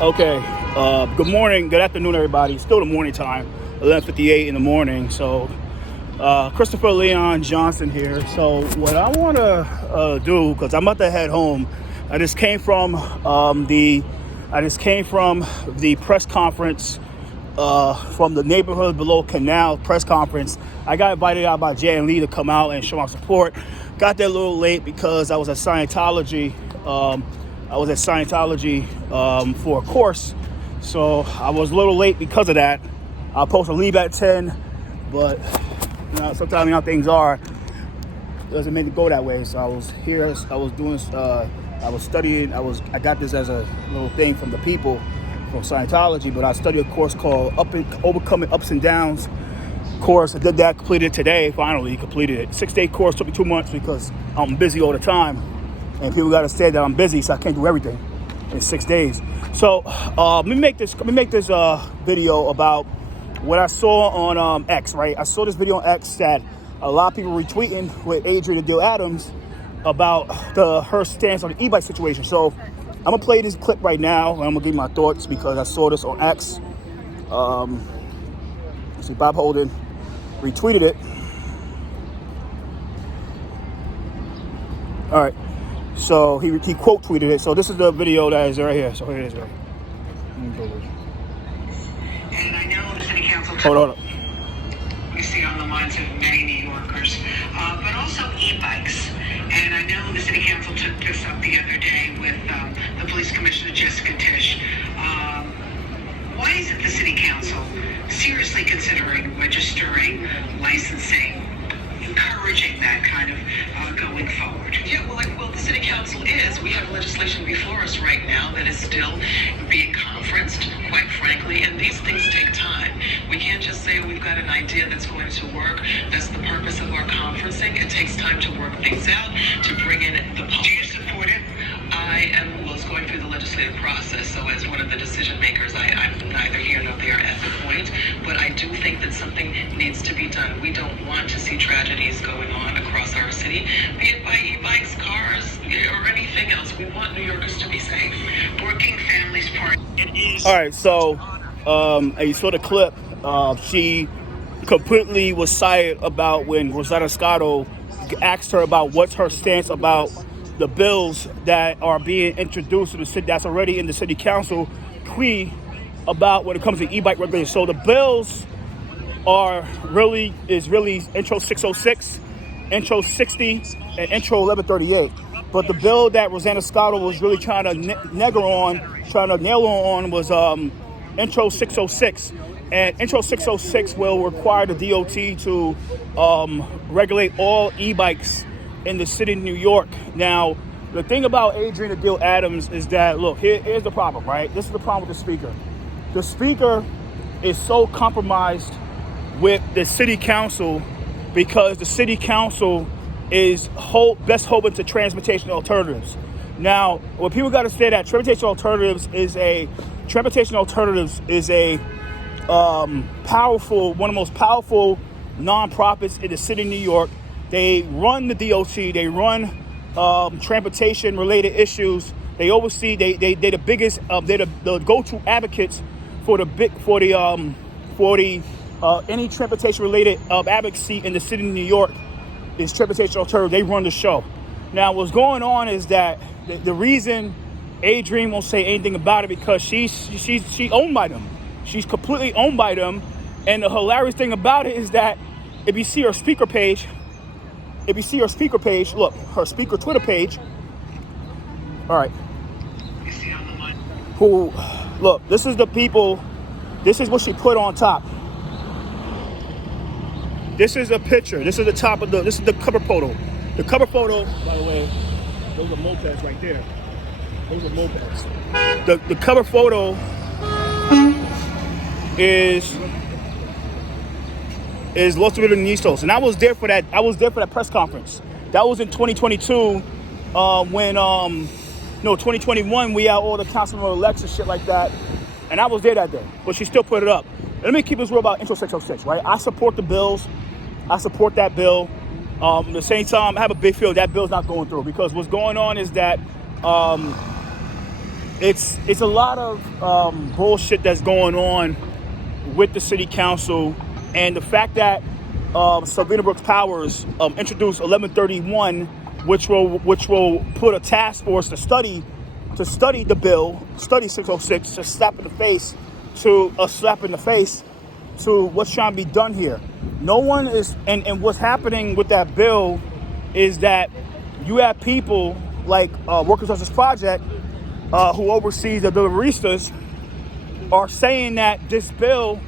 Okay. Good morning. Good afternoon, everybody. Still the morning time, 11:58 in the morning. So, Christopher Leon Johnson here. So, what I want to do, because I'm about to head home, I just came from the press conference from the neighborhood below Canal press conference. I got invited out by Jay and Lee to come out and show my support. Got there a little late because I was at Scientology. For a course, so I was a little late because of that. I was supposed to leave at 10, but sometimes how things are, doesn't make it go that way. So I was here. I was doing. I was studying. I got this as a little thing from the people from Scientology, but I studied a course called Overcoming Ups and Downs course. I did that, completed it today. Finally completed it. 6-day course, took me 2 months because I'm busy all the time. And people got to say that I'm busy, so I can't do everything in 6 days. So let me make this video about what I saw on X. Right, I saw this video on X that a lot of people retweeting with Adrienne Adams about her stance on the e-bike situation. So I'm gonna play this clip right now, and I'm gonna give my thoughts because I saw this on X. See, Bob Holden retweeted it. All right. So he quote tweeted it. So this is the video that is right here. So here it is, right? And I know the city council. Hold on. We see on the minds of many New Yorkers, but also e-bikes. And I know the city council took this up the other day with the police commissioner Jessica Tisch. Why isn't the city council seriously considering registering, licensing, encouraging that kind of going forward? Yeah, well, the city council is. We have legislation before us right now that is still being conferenced, quite frankly, and these things take time. We can't just say we've got an idea that's going to work. That's the purpose of our conferencing. It takes time to work things out, to bring in the public. Do you support it? I was going through the legislative process, so as one of the decision makers, I'm neither here nor there at the point, but I do think that something needs to be done. We don't want to see tragedies going on across our city, be it by e-bikes, cars, or anything else. We want New Yorkers to be safe. Working families part. It is. All right. So you saw the clip. She completely was silent about when Rosetta Scotto asked her about what's her stance about the bills that are being introduced to the city, that's already in the city council, about when it comes to e-bike regulation. So the bills is really Intro 606, Intro 60, and Intro 1138. But the bill that Rosanna Scotto was really trying to nail on was Intro 606. And Intro 606 will require the DOT to regulate all e-bikes in the city of New York. Now, the thing about Adrienne Adams is that, look, here's the problem, right? This is the problem with the speaker. The speaker is so compromised with the city council because the city council is best hoping to transportation alternatives. Now, what people got to say that transportation alternatives is a powerful, one of the most powerful nonprofits in the city of New York. They run the DOT. They run transportation related issues. They oversee. They're the biggest. They're the go-to advocates for any transportation related advocacy in the city of New York is transportation alternative. They run the show. Now, what's going on is that the reason Adrienne won't say anything about it because she's owned by them. She's completely owned by them. And the hilarious thing about it is that if you see her speaker page, look, her speaker Twitter page. All right. Look, this is the people. This is what she put on top. This is a picture. This is the top of this is the cover photo. The cover photo, by the way, those are mopeds right there. Those are mopeds. The cover photo is Los Nistos, and I was there for that. I was there for that press conference. That was in 2022, 2021. We had all the councilman elects and shit like that, and I was there that day. But she still put it up. Let me keep this real about Intro 606, right? I support the bills. I support that bill. At the same time, I have a big feel that bill's not going through because what's going on is that it's a lot of bullshit that's going on with the city council, and the fact that Savina Brooks Powers introduced 1131, which will put a task force to study the bill, study 606, to slap in the face to what's trying to be done here. No one is, and what's happening with that bill is that you have people like Workers' Justice Project, who oversees the deliveristas, are saying that this bill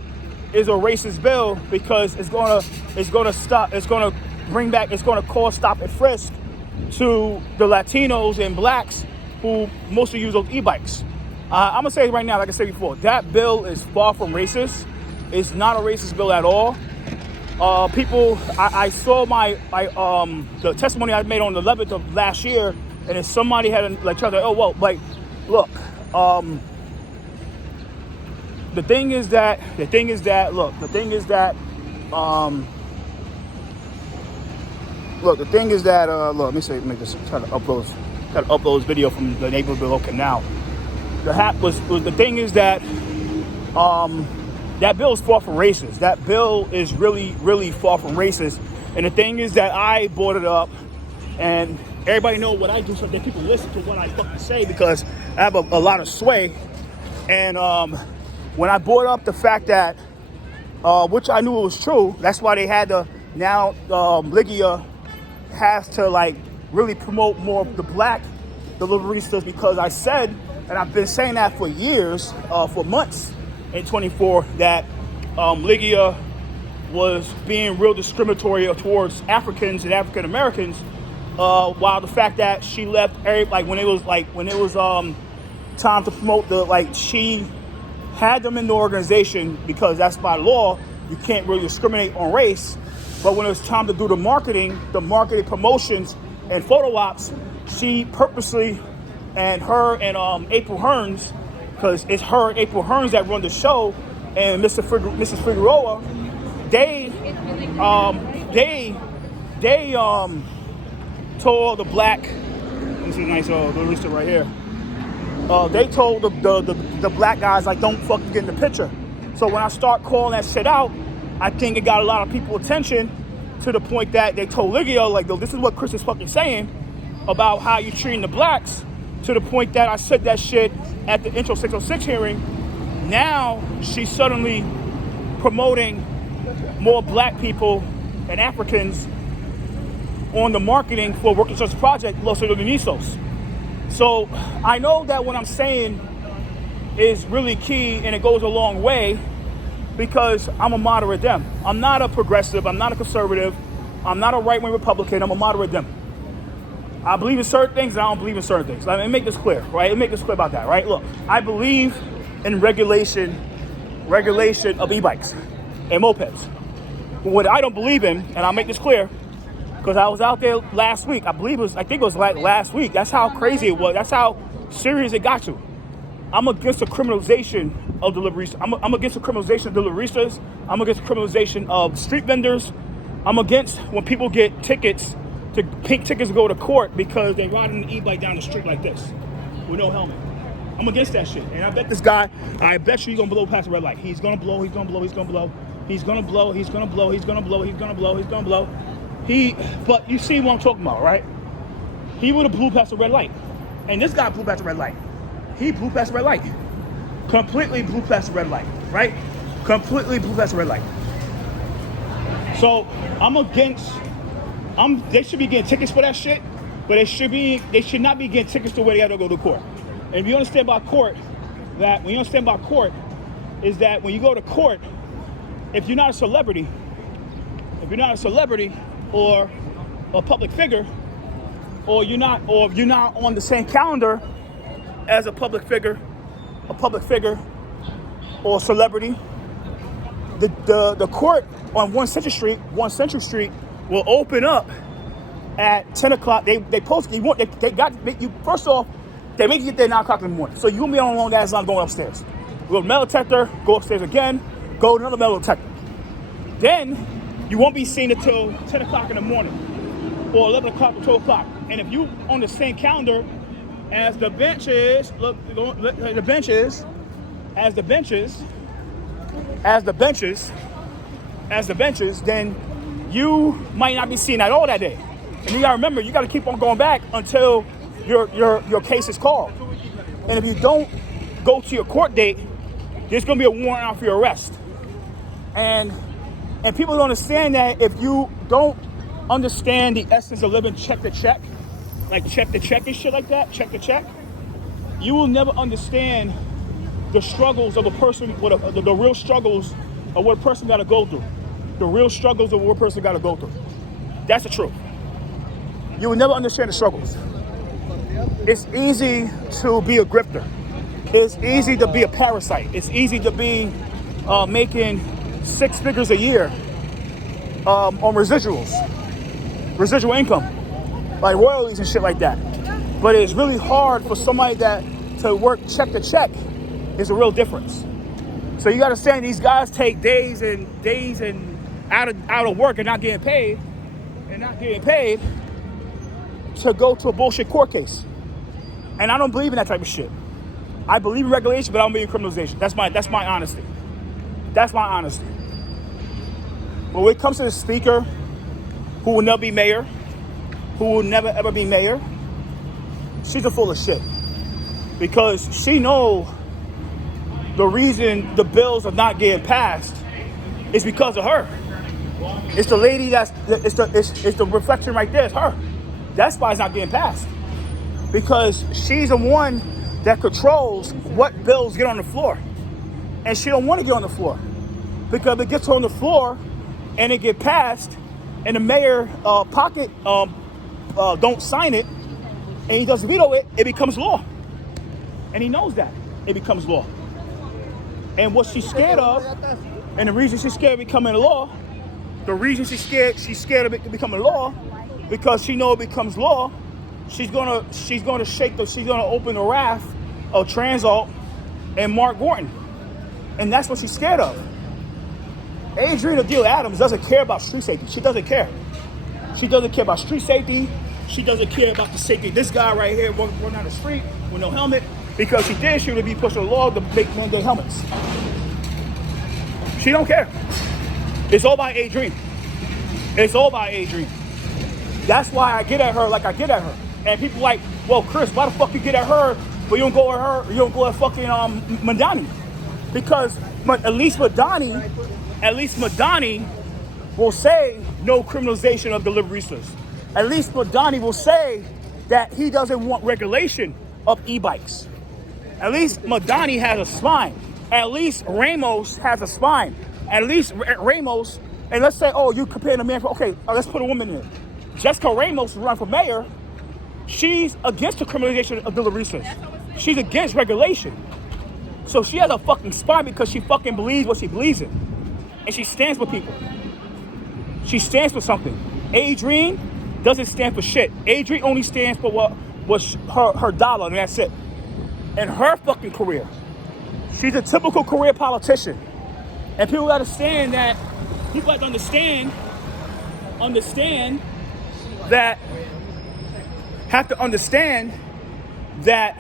is a racist bill because it's gonna cause stop and frisk to the Latinos and blacks who mostly use those e-bikes. I'm gonna say right now, like I said before, that bill is far from racist. It's not a racist bill at all. People, I saw the testimony I made on the 11th of last year, and if somebody had like tried to, look, the thing is that, let me just try to upload this video from the neighborhood below Canal. The thing is that, that bill is far from racist. That bill is really, really far from racist. And the thing is that I brought it up, and everybody know what I do so that people listen to what I fucking say, because I have a lot of sway. And when I brought up the fact that, which I knew it was true, that's why they had to, now Ligia has to like really promote more of the black deliveristas, because I said, and I've been saying that for years, for months in 24, that Ligia was being real discriminatory towards Africans and African Americans, while the fact that she left when it was time to promote she had them in the organization because that's by law, you can't really discriminate on race. But when it was time to do the marketing promotions and photo ops, she purposely, and her and April Hearns, because it's her and April Hearns that run the show, and Mrs. Figueroa, they told the black, this is a nice little right here. They told the black guys, like, don't fucking get in the picture. So when I start calling that shit out, I think it got a lot of people attention, to the point that they told Ligia, like, this is what Chris is fucking saying about how you treating the blacks, to the point that I said that shit at the intro 606 hearing. Now she's suddenly promoting more black people and Africans on the marketing for Workers' Justice Project, Los Organizos. So I know that what I'm saying is really key, and it goes a long way, because I'm a moderate Dem. I'm not a progressive, I'm not a conservative, I'm not a right-wing Republican, I'm a moderate Dem. I believe in certain things, and I don't believe in certain things. Let me make this clear, right? Let me make this clear about that, right? Look, I believe in regulation of e-bikes and mopeds. But what I don't believe in, and I'll make this clear, because I was out there last week, I think it was like last week. That's how crazy it was. That's how serious it got to. I'm against the criminalization of deliveries. I'm against the criminalization of deliveristas. I'm against the criminalization of street vendors. I'm against when people get pink tickets to go to court because they ride an e-bike down the street like this with no helmet. I'm against that shit. And I bet this guy, I bet you he's gonna blow past the red light. He's gonna blow. But you see what I'm talking about, right? He would have blew past the red light. And this guy blew past the red light. He blew past the red light. Completely blew past the red light, right? Completely blew past the red light. So they should be getting tickets for that shit, but they should not be getting tickets to where they have to go to court. And if you understand about court, is that when you go to court, if you're not a celebrity or a public figure, or if you're not on the same calendar as a public figure or celebrity, the court on 1 Central Street will open up at 10 o'clock. They first off, they make you get there 9 o'clock in the morning. So you won't be on a long ass line going upstairs. Go to metal detector, go upstairs again, go to another metal detector. Then you won't be seen until 10 o'clock in the morning, or 11 o'clock or 12 o'clock. And if you on the same calendar as the benches, look, the benches, as the benches, then you might not be seeing that all that day. And you gotta remember, you gotta keep on going back until your case is called. And if you don't go to your court date, there's gonna be a warrant out for your arrest. And people don't understand that if you don't understand the essence of living check to check, like check to check and shit like that, check to check, you will never understand the struggles of a person, the real struggles of what a person gotta go through. The real struggles of what a person gotta go through. That's the truth. You will never understand the struggles. It's easy to be a grifter. It's easy to be a parasite. It's easy to be making 6 figures a year on residual income, like royalties and shit like that. But it's really hard for somebody that to work check to check. Is a real difference. So you got to understand these guys take days and out of work and not getting paid to go to a bullshit court case. And I don't believe in that type of shit. I believe in regulation, but I don't believe in criminalization. That's my honesty. That's my honesty. But when it comes to the speaker who will never be mayor, who will never ever be mayor, she's a full of shit. Because she knows the reason the bills are not getting passed is because of her. It's the lady it's the reflection right there. It's her. That's why it's not getting passed. Because she's the one that controls what bills get on the floor. And she don't want to get on the floor. Because if it gets on the floor and it get passed and the mayor pocket don't sign it and he doesn't veto it, it becomes law. And he knows that. It becomes law. And what she's scared of, and the reason she's scared of becoming a law, the reason she's scared of it becoming law, because she knows it becomes law, she's gonna open the wrath of Transalt and Mark Gorton. And that's what she's scared of. Adrienne Adams doesn't care about street safety. She doesn't care. She doesn't care about street safety. She doesn't care about the safety of this guy right here walking down the street with no helmet. Because she did, she would be pushing the law to make mandate helmets. She don't care. It's all by Adrienne. It's all by Adrienne. That's why I get at her like I get at her. And people like, well, Chris, why the fuck you get at her, but you don't go at her, you don't go at fucking Madani? Because at least Madani will say no criminalization of deliveristas. At least Madani will say that he doesn't want regulation of e-bikes. At least Madani has a spine. At least Ramos has a spine. At least Ramos, and let's say, oh, you compare the man for, okay, let's put a woman in. Jessica Ramos run for mayor. She's against the criminalization of deliveristas. She's against regulation. So she has a fucking spine because she fucking believes what she believes in. And she stands for people. She stands for something. Adrienne doesn't stand for shit. Adrienne only stands for what was her dollar, and that's it. And her fucking career. She's a typical career politician. And people have to understand that, have to understand that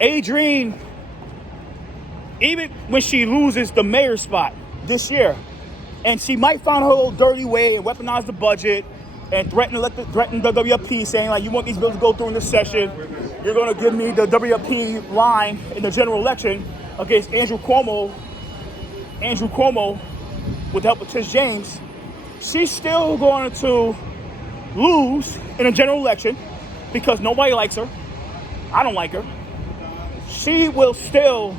Adrienne, even when she loses the mayor spot this year, and she might find her little dirty way and weaponize the budget and threaten the WFP, saying like, you want these bills to go through in this session, you're gonna give me the WFP line in the general election against Andrew Cuomo with the help of Tish James. She's still going to lose in a general election because nobody likes her. I don't like her. She will still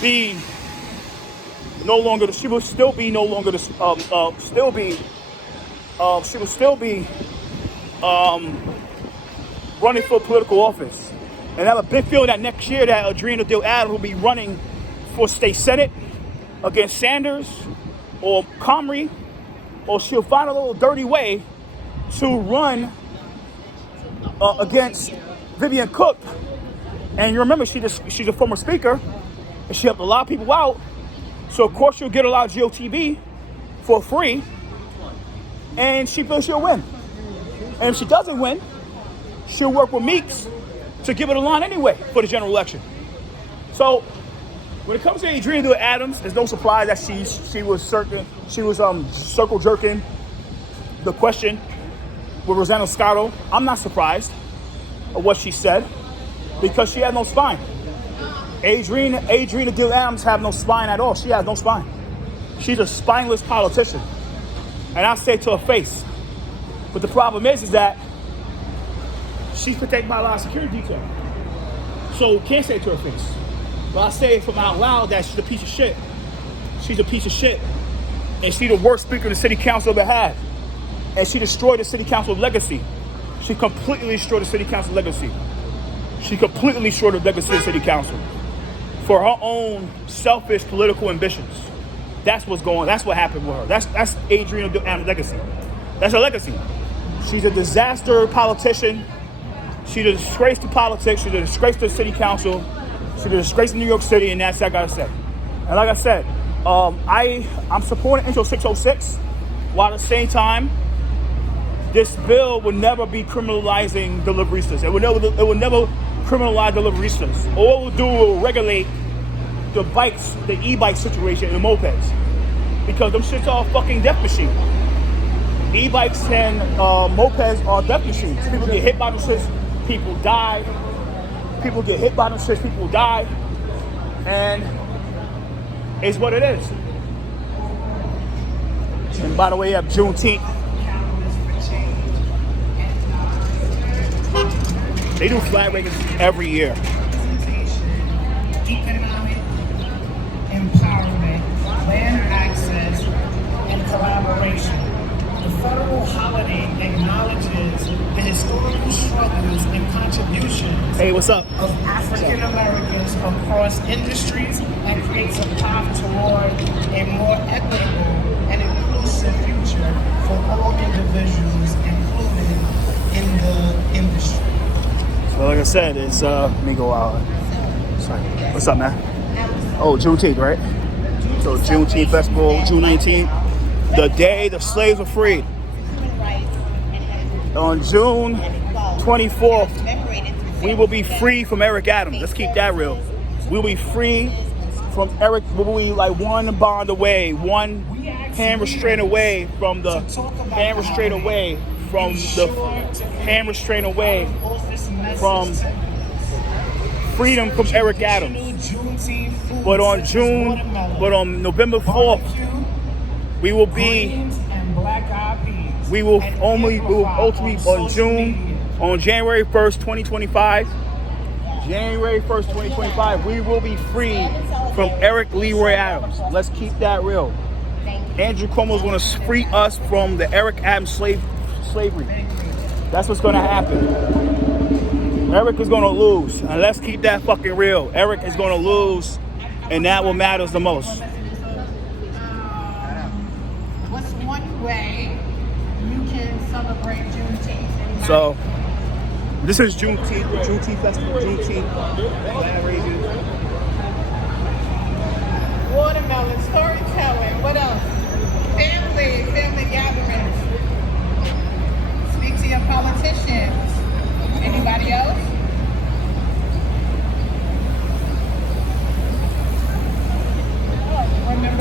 be no longer. She will still be no longer. She will still be running for political office. And I have a big feeling that next year that Adrienne Adams will be running for state senate against Sanders or Comrie, or she'll find a little dirty way to run against Vivian Cook. And you remember, she's a former speaker, and she helped a lot of people out. So of course she'll get a lot of GOTB, for free, and she feels she'll win. And if she doesn't win, she'll work with Meeks to give it a line anyway for the general election. So when it comes to Adrienne Adams, there's no surprise that she was circle jerking the question with Rosanna Scotto. I'm not surprised of what she said because she had no spine. Adrienne Adams have no spine at all. She has no spine. She's a spineless politician. And I say to her face. But the problem is that she's protected by a lot of security detail. So can't say it to her face. But I say it from out loud that she's a piece of shit. She's a piece of shit. And she's the worst speaker the city council ever had. And she destroyed the city council legacy. She completely destroyed the city council legacy. She completely destroyed the legacy of the city council for her own selfish political ambitions. That's what happened with her. That's Adrienne Adams' legacy. That's her legacy. She's a disaster politician. She's a disgrace to politics. She's a disgrace to the city council. She's a disgrace to New York City, and that's what I gotta say. And like I said, I'm supporting Intro 606, while at the same time, this bill will never be criminalizing deliveristas. It will never criminalize deliveristas. All it will do will regulate the bikes, the e-bike situation, and the mopeds, because them shits are a fucking death machine. E-bikes and mopeds are death machines. People get hit by them shits, people die. People get hit by them shits, people die. And it's what it is. And by the way, you have Juneteenth. They do flag raising every year. Economic empowerment, land access, and collaboration. The federal holiday acknowledges the historical struggles and contributions of African Americans across industries and creates a path toward a more equitable and inclusive future for all individuals included in the industry. So like I said, it's let me go out. Sorry. What's up, man? Oh, Juneteenth, right? So Juneteenth festival, June 19th, the day the slaves were freed. On June 24th, we will be free from Eric Adams. Let's keep that real. We'll be free from Eric. We'll be like one bond away, one hand restraint away from the hand restraint away from the hand restraint away from freedom from Eric Adams. But on November 4th, we will ultimately on January 1st, 2025. January 1st, 2025, we will be free from Eric Leroy Adams. Let's keep that real. Andrew Cuomo is going to free us from the Eric Adams slavery. That's what's going to happen. Eric is going to lose, and let's keep that fucking real. Eric is going to lose, and that what matters the most. What's one way you can celebrate Juneteenth? So, this is Juneteenth festival, Juneteenth Flag Raising. Watermelon, storytelling, what else? Family gatherings. Speak to your politicians. Anybody else?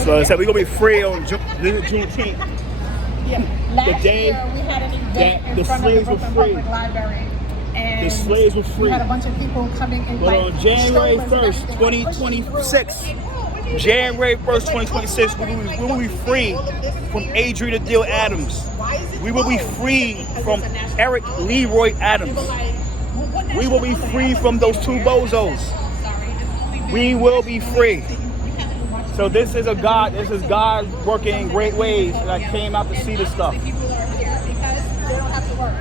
So I said we're gonna be free on Juneteenth. Yeah. Last The day year we had an event that in the front of the slaves were Brooklyn free. Public Library. And The slaves were free. we had a bunch of people coming in. But on January 1st, 2026, January 1st, 2026, we will be free from Adrienne Adams. We will be free from Eric Leroy Adams. We will be free from those two bozos. We will be free. So this is God working in great ways, and I came out to see this stuff. People are here because they don't have to work.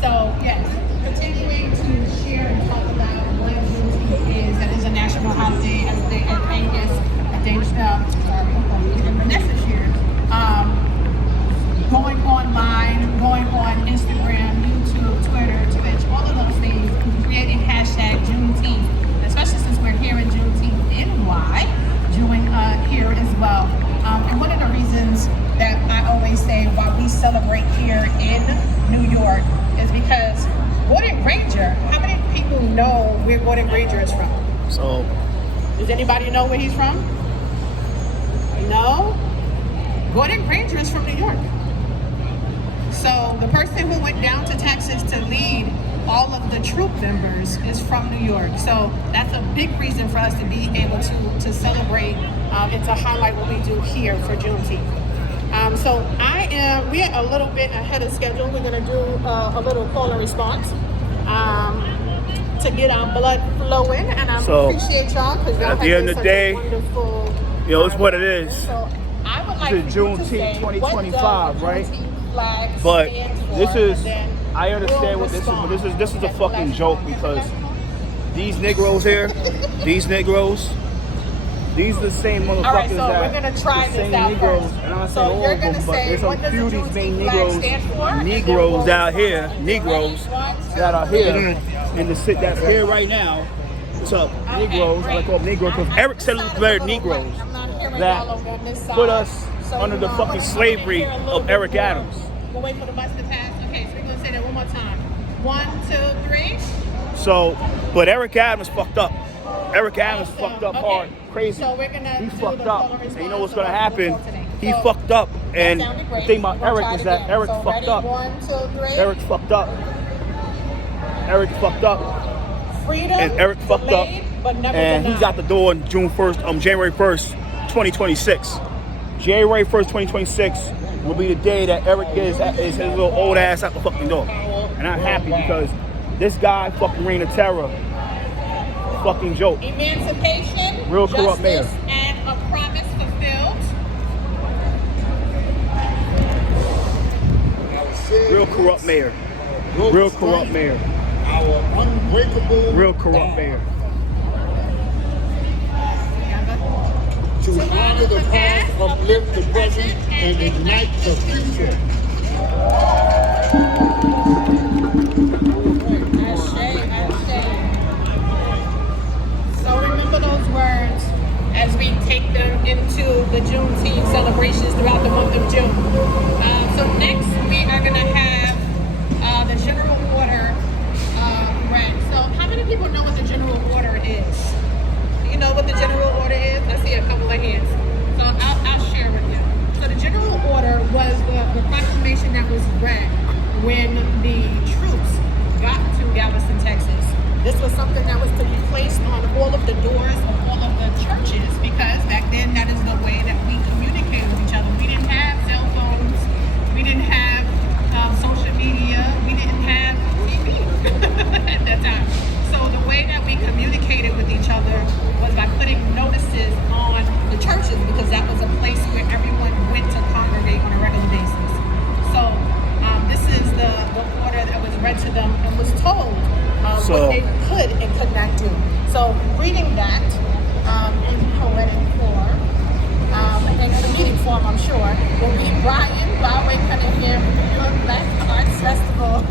So yes, continuing to share and talk about what Juneteenth is. That is a national holiday. As Angus, and Vanessa shared. Going online, going on Instagram, YouTube, Twitter, Twitch, all of those things, creating hashtag Juneteenth, especially since we're here in Juneteenth NY, doing here as well. And one of the reasons that in New York is because Gordon Granger, how many people know where Gordon Granger is from? So, Does anybody know where he's from? No? Gordon Granger is from New York. So the person who went down to Texas to lead all of the troop members is from New York. So that's a big reason for us to be able to celebrate and to highlight what we do here for Juneteenth. So we are a little bit ahead of schedule. We're gonna do a little call and response to get our blood flowing, and I appreciate y'all because y'all at the end of the day, wonderful. it's what it is. So I would like This is for you to Juneteenth say, 2025, what right? does the Juneteenth flag But stand for, this is, and then I understand what this is, but this is a fucking joke because these Negroes here, these are the same motherfuckers all right, so that we're gonna try the this same out Negroes, first. and I'm So saying all you're of them, gonna but say, there's what a does few the of these main Juneteenth flag stand for? And then Negroes we'll out here, respond. Negroes Ready? 1, 2, that are here, 3. and the sit that's here right now. What's up, Negroes? I call them Negroes because Eric said it better Negroes that put us under the fucking slavery of Eric Adams. We'll wait for the bus to pass. Okay, so we're gonna say that one more time. 1, 2, 3. So, but Eric Adams fucked up. Eric Adams fucked up hard, crazy. So we're gonna He do fucked the up. call and And you know what's response gonna happen? He fucked up. And the thing about Eric is that Eric fucked up. 1, 2, 3. Eric fucked up. Eric fucked up. Freedom, And Eric fucked up. delayed, but never And denied. he's out the door on January 1st, 2026. January 1st, 2026 will be the day that Eric gets his little old ass out the fucking door. And I'm happy because this guy fucking reign of terror. Fucking joke. Emancipation, Real corrupt mayor. justice, and a promise fulfilled. Real corrupt mayor. Real corrupt mayor. Our unbreakable Real corrupt mayor. to honor the past, uplift the present, and ignite the future. So remember those words as we take them into the Juneteenth celebrations throughout the month of June. So next we are going to have the general order read. So how many people know what the general order is? Do you know what the general order is? I see a couple of hands. So I'll share with you. So the general order was the proclamation that was read when the troops got to Galveston, Texas. This was something that was to be placed on all of the doors of all of the churches because back then that is the way that we communicated with each other. We didn't have cell phones. We didn't have social media. We didn't have TV at that time. So the way that we communicated with each other was by putting notices on the churches because that was a place where everyone went to congregate on a regular basis. So this is the order that was read to them and was told what they could and could not do. So reading that in poetic form, and in a meeting form, I'm sure, will be Brian Boway Cunningham, New York Black Arts Festival.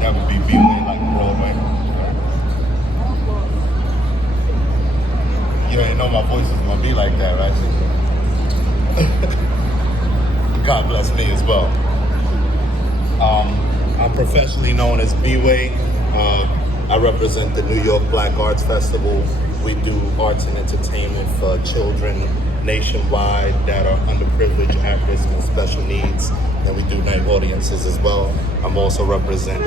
That would be B-Way like Broadway. You ain't know my voice is gonna be like that, right? God bless me as well. I'm professionally known as B-Way. I represent the New York Black Arts Festival. We do arts and entertainment for children nationwide that are underprivileged, at-risk, and special needs. And we do night audiences as well. I'm also representing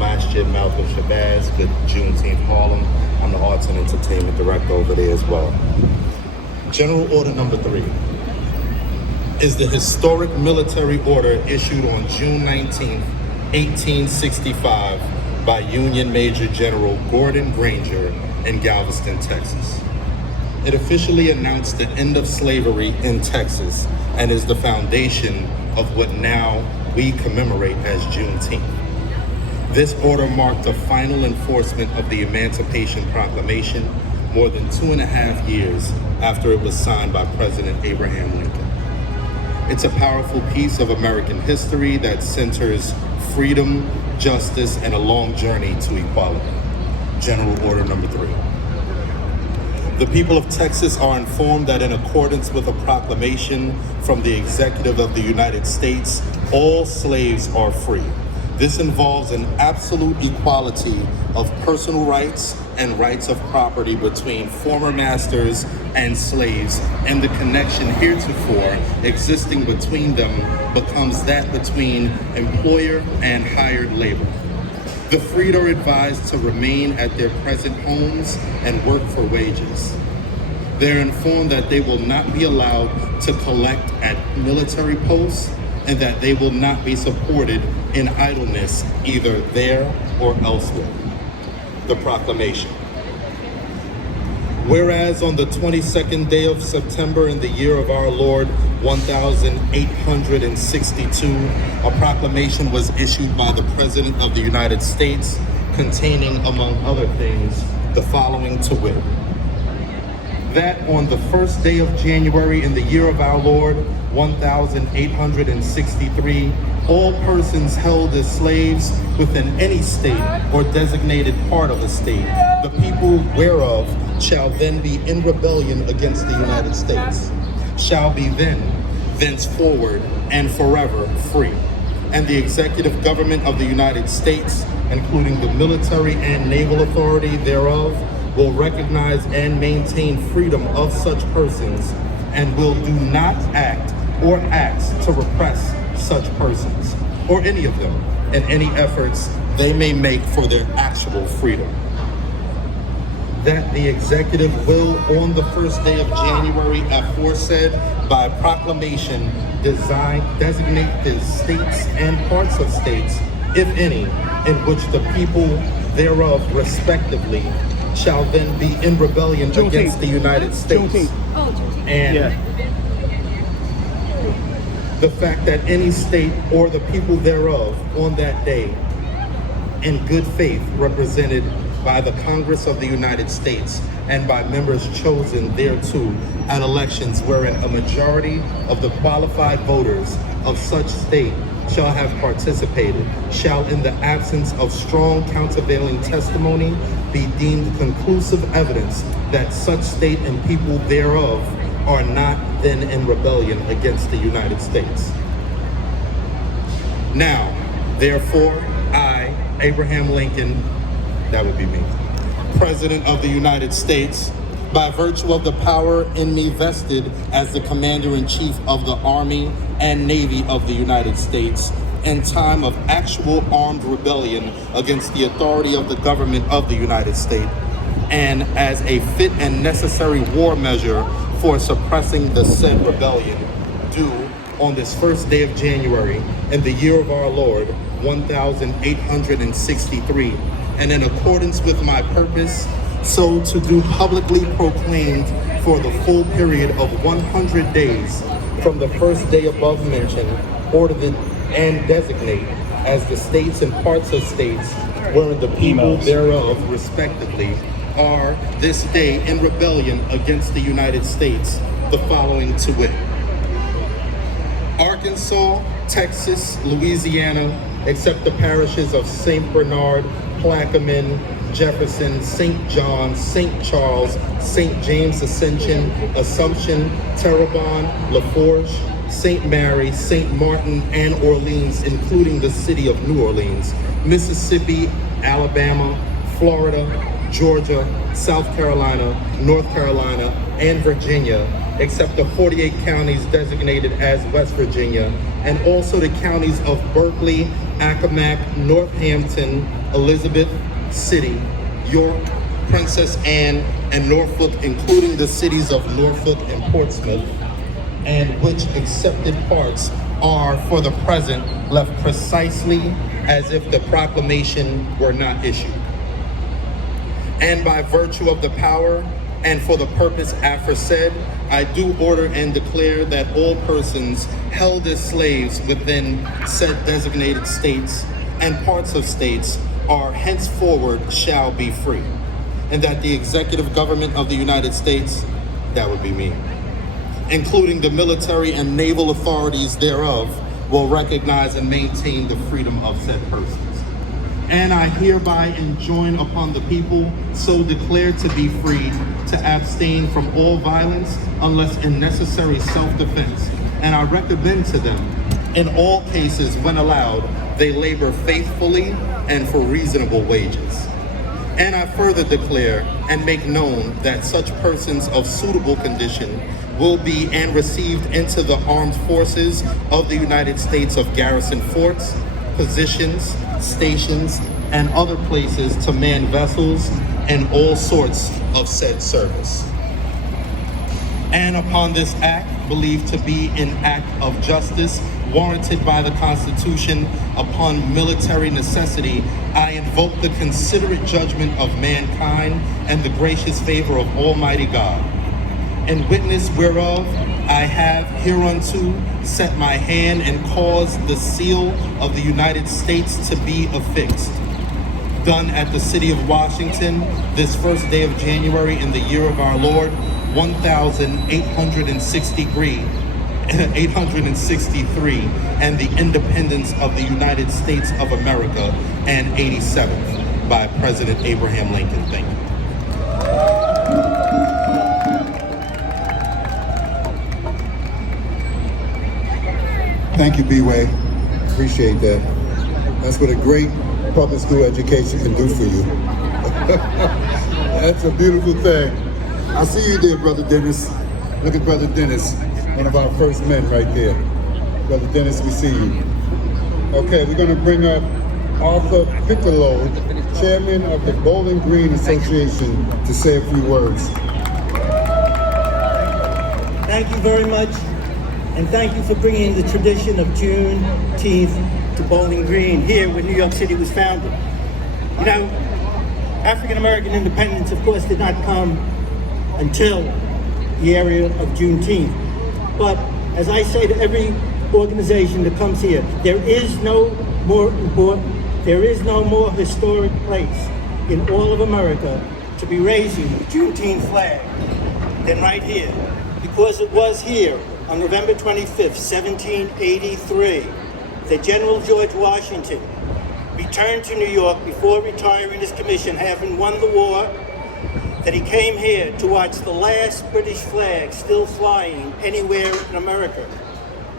Masjid Malcolm Shabazz with Juneteenth Harlem. I'm the arts and entertainment director over there as well. General Order Number 3 is the historic military order issued on June 19, 1865 by Union Major General Gordon Granger in Galveston, Texas. It officially announced the end of slavery in Texas and is the foundation of what now we commemorate as Juneteenth. This order marked the final enforcement of the Emancipation Proclamation more than 2.5 years after it was signed by President Abraham Lincoln. It's a powerful piece of American history that centers freedom, justice, and a long journey to equality. General Order Number 3. The people of Texas are informed that in accordance with a proclamation from the Executive of the United States, all slaves are free. This involves an absolute equality of personal rights and rights of property between former masters and slaves, and the connection heretofore existing between them becomes that between employer and hired labor. The freed are advised to remain at their present homes and work for wages. They're informed that they will not be allowed to collect at military posts and that they will not be supported in idleness either there or elsewhere. The proclamation. Whereas on the 22nd day of September in the year of our Lord 1862, a proclamation was issued by the President of the United States containing, among other things, the following to wit: that on the first day of January in the year of our Lord 1863, all persons held as slaves within any state or designated part of a state, the people whereof shall then be in rebellion against the United States, shall be then, thenceforward, and forever free. And the executive government of the United States, including the military and naval authority thereof, will recognize and maintain freedom of such persons and will do not act or acts to repress such persons or any of them in any efforts they may make for their actual freedom. That the executive will, on the first day of January aforesaid, by proclamation, designate the states and parts of states, if any, in which the people thereof respectively shall then be in rebellion against the United States. And the fact that any state or the people thereof on that day, in good faith represented by the Congress of the United States and by members chosen thereto at elections wherein a majority of the qualified voters of such state shall have participated, shall in the absence of strong countervailing testimony be deemed conclusive evidence that such state and people thereof are not then in rebellion against the United States. Now, therefore, I, Abraham Lincoln, that would be me, President of the United States, by virtue of the power in me vested as the Commander-in-Chief of the Army and Navy of the United States, in time of actual armed rebellion against the authority of the government of the United States, and as a fit and necessary war measure for suppressing the said rebellion, due on this first day of January in the year of our Lord 1863, and in accordance with my purpose, so to do publicly proclaimed for the full period of 100 days from the first day above mentioned, and designate as the states and parts of states wherein the people thereof respectively are this day in rebellion against the United States, the following to wit: Arkansas, Texas, Louisiana, except the parishes of St. Bernard, Plaquemine, Jefferson, St. John, St. Charles, St. James Ascension, Assumption, Terrebonne, LaForge, St. Mary, St. Martin, and Orleans, including the city of New Orleans, Mississippi, Alabama, Florida, Georgia, South Carolina, North Carolina, and Virginia, except the 48 counties designated as West Virginia, and also the counties of Berkeley, Accomack, Northampton, Elizabeth City, York, Princess Anne, and Norfolk, including the cities of Norfolk and Portsmouth, and which accepted parts are for the present left precisely as if the proclamation were not issued. And by virtue of the power and for the purpose aforesaid, I do order and declare that all persons held as slaves within said designated states and parts of states are henceforward shall be free, and that the executive government of the United States, that would be me, including the military and naval authorities thereof, will recognize and maintain the freedom of said persons. And I hereby enjoin upon the people so declared to be free to abstain from all violence unless in necessary self-defense, and I recommend to them, in all cases when allowed, they labor faithfully and for reasonable wages. And I further declare and make known that such persons of suitable condition will be and received into the armed forces of the United States of garrison forts, positions, stations, and other places to man vessels and all sorts of said service. And upon this act, believed to be an act of justice warranted by the Constitution upon military necessity, I invoke the considerate judgment of mankind and the gracious favor of Almighty God. In witness whereof, I have hereunto set my hand and caused the seal of the United States to be affixed. Done at the city of Washington, this first day of January in the year of our Lord, 1863, and the independence of the United States of America, and 87th, by President Abraham Lincoln. Thank you. Thank you, B-Way. Appreciate that. That's what a great public school education can do for you. That's a beautiful thing. I see you there, Brother Dennis. Look at Brother Dennis, one of our first men right there. Brother Dennis, we see you. Okay, we're gonna bring up Arthur Piccolo, Chairman of the Bowling Green Association, to say a few words. Thank you very much, and thank you for bringing the tradition of Juneteenth to Bowling Green, here where New York City was founded. You know, African American independence, of course, did not come until the area of Juneteenth. But as I say to every organization that comes here, there is no more historic place in all of America to be raising the Juneteenth flag than right here, because it was here on November 25th, 1783, that General George Washington returned to New York before retiring his commission, having won the war, that he came here to watch the last British flag still flying anywhere in America.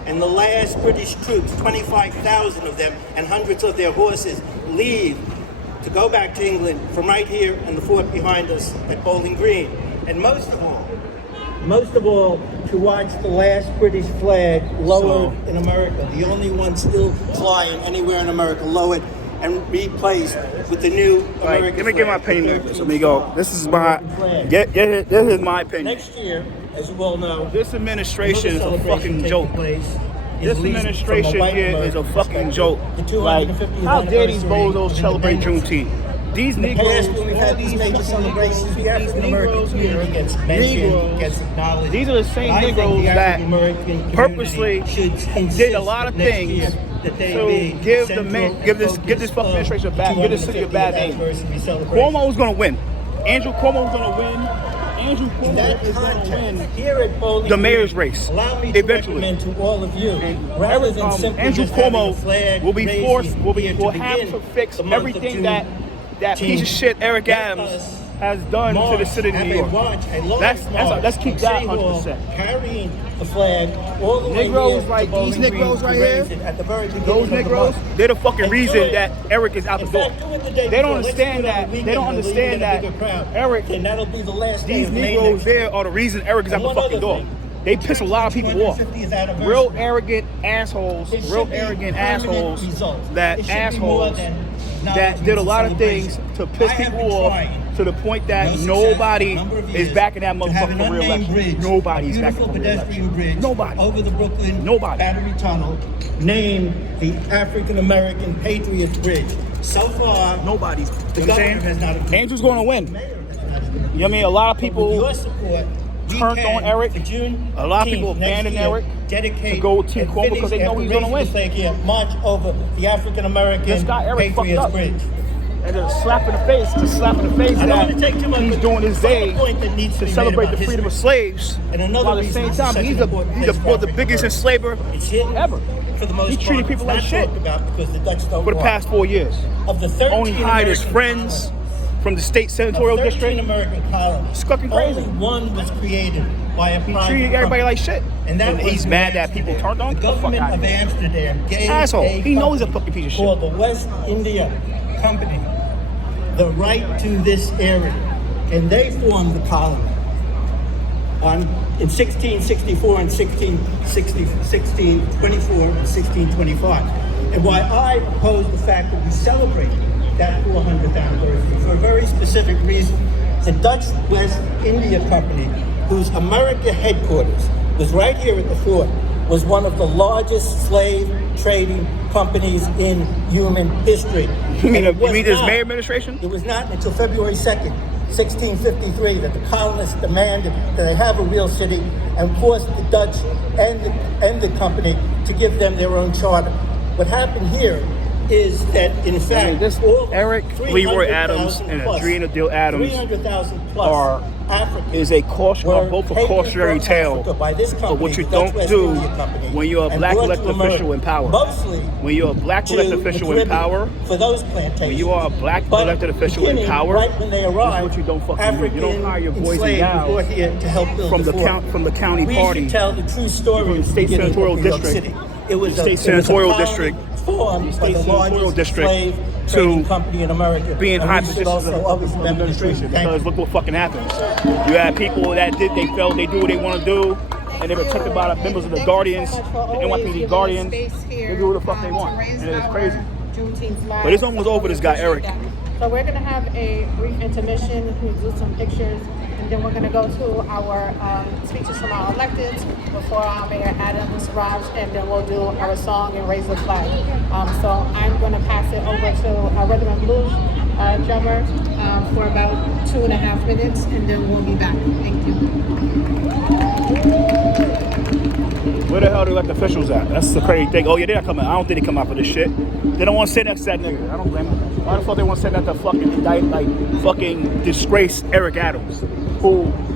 And the last British troops, 25,000 of them and hundreds of their horses, leave to go back to England from right here in the fort behind us at Bowling Green. And most of all, to watch the last British flag lowered in America, the only one still flying anywhere in America, lowered and replaced with the new American Let me get my opinion. So let me go. This is my this is my opinion. Next year, as you all know, This administration is a fucking joke. This administration here is a fucking joke. Like, how dare these bozos celebrate Juneteenth? These Negroes, when we've had these major celebrations, the African American community gets mentioned, gets acknowledged. these are the same Negroes that purposely did a lot of things to give this fucking administration a bad, give this city a bad name. Cuomo's gonna win. Andrew Cuomo's gonna win. Andrew Cuomo is gonna win here at Bowling the mayor's race allow me to eventually. recommend to all of you, And rather than simply Andrew just having a Cuomo flag will be raising forced, will here have begin to fix the month of everything that piece of Juneteenth. shit Eric Let Adams us has done to the city of New York. Let's keep that 100%. Carrying the flag all the Negroes, way right? to Bowling These Negroes Green right to raise here, it at the very beginning those of the Negroes, month. they're the fucking And do reason it. that Eric is out the In door. fact, do it the day They don't before. Let's understand do it on that. the They weekend don't where we understand get a that bigger crowd. Eric, And that'll be the last day these of May Negroes next year. there are the reason Eric is out And the one fucking other door. thing. They piss a lot of people off. 250th anniversary. Real arrogant assholes, It should real be arrogant permanent assholes, results. that It should be more assholes than that did a lot of things celebration. to piss I have people been off trying to the point that most nobody success, number of is years, backing that to have motherfucker an for unnamed re-election. bridge, Nobody's a backing beautiful for pedestrian re-election. bridge Nobody. over the Brooklyn Nobody. Battery Tunnel, named the African American Patriot Bridge. So far, Nobody's. the You know what I'm governor has not saying? approved. Andrew's going to win. The mayor has not approved. You know what I mean? A lot of But with people your support, we turned can, on Eric. for June A lot of people 18th next abandoned year, Eric dedicate to go Team and Cuomo finish because they know after he's gonna raising win. the flag here, march over the African American This guy Eric fucked Patriots up. Bridge. And just slap in the face, I don't that want to take too much, he's but doing his final day point that needs to be celebrate made the about freedom of history. slaves. And another While at the reason same this is time, such he's an important the place for biggest African enslaver It's hidden ever. for the most He treated part. people It's like not shit talked about because the Dutch don't for the want. past 4 years. Of the 13 Only hired his American friends colonies, from the state senatorial 13 district. American colonies. It's fucking crazy. Only one was created by a private Treating everybody company. like shit. And that was he's mad that people turned on the the fuck government out of of here. Amsterdam gave Asshole. a He knows he's a company fucking piece of shit. called the West India Company the right to this area, and they formed the colony in 1664 and 1624 and 1625. And why I oppose the fact that we celebrate that 400th anniversary for a very specific reason. The Dutch West India Company, whose America headquarters was right here at the fort, was one of the largest slave trading companies in human history. You mean And it was this not- May administration? It was not until February 2nd, 1653, that the colonists demanded that they have a real city and forced the Dutch and the company to give them their own charter. What happened here is that, in fact, this all Eric Leroy Adams 300,000 and plus, Adrienne Adams 300,000 plus are Africans is a caution, were both a taken cautionary from tale Africa by this company, of what you the Dutch don't West do India Company, when you're a and black brought elected to America, official in power. Mostly When you're a black to elected the official in Caribbean power, for those plantations. when you are a black But elected official in beginning power, right when they this is arrived, what you don't fucking do. African You don't hire your boys and enslaved gals were brought here to help build from the fort. from the county We party, should tell the true story from the of the state beginning of senatorial New York district, City. It was the state a senatorial colony district, formed by state the senatorial largest district slave to trading company in America. being And high we should positions also of always remember the administration. truth. Thank Because you. look what fucking happens. You have people that they felt they do what they want to do, and they're protected by the members of the Guardians, the NYPD Guardians. They do what the fuck they want, and it's crazy. But it's almost over. This guy Eric. So we're gonna have a brief intermission. We do some pictures, and then we're gonna go to our speeches from our electeds before our Mayor Adams arrives, and then we'll do our song and raise the flag. So I'm gonna pass it over to our rhythm and blues drummer for about 2.5 minutes, and then we'll be back. Thank you. Where the hell do elected officials at? That's the crazy thing. Oh yeah, they're not coming. I don't think they come out for this shit. They don't want to sit next to that nigga. I don't blame them. Why the fuck they want to sit next to fucking indict, like fucking disgrace Eric Adams,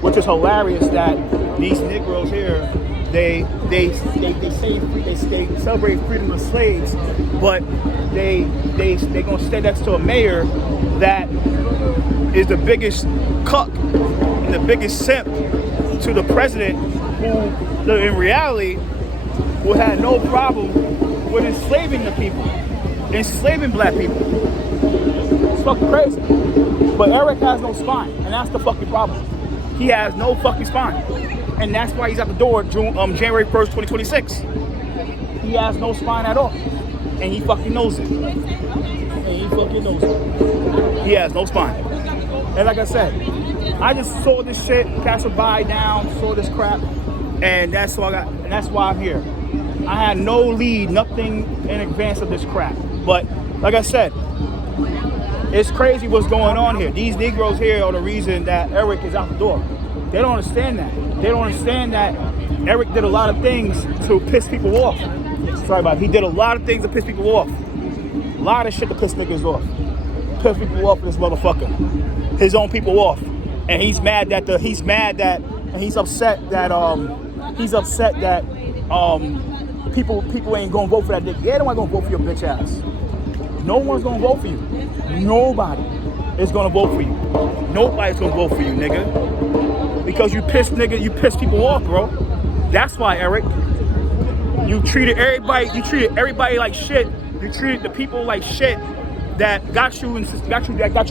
which is hilarious that these Negroes here, they celebrate freedom of slaves, but they gonna stay next to a mayor that is the biggest cuck and the biggest simp to the president, who in reality who had no problem with enslaving the people, enslaving black people. It's fucking crazy. But Eric has no spine, and that's the fucking problem. He has no fucking spine. And that's why he's at the door January 1st, 2026. He has no spine at all. And he fucking knows it. He has no spine. And like I said, I just saw this shit, passed by down, saw this crap, and that's why I'm here. I had no lead, nothing in advance of this crap. But like I said, it's crazy what's going on here. These Negroes here are the reason that Eric is out the door. They don't understand that. They don't understand that Eric did a lot of things to piss people off. Sorry about it. He did a lot of things to piss people off. A lot of shit to piss niggas off. Piss people off with this motherfucker. His own people off. And he's upset that people ain't gonna vote for that nigga. Yeah, they ain't gonna vote for your bitch ass. No one's gonna vote for you. Nobody is gonna vote for you. Nobody's gonna vote for you, nigga. Because you piss people off, bro. That's why, Eric. You treated everybody like shit. You treated the people like shit that got you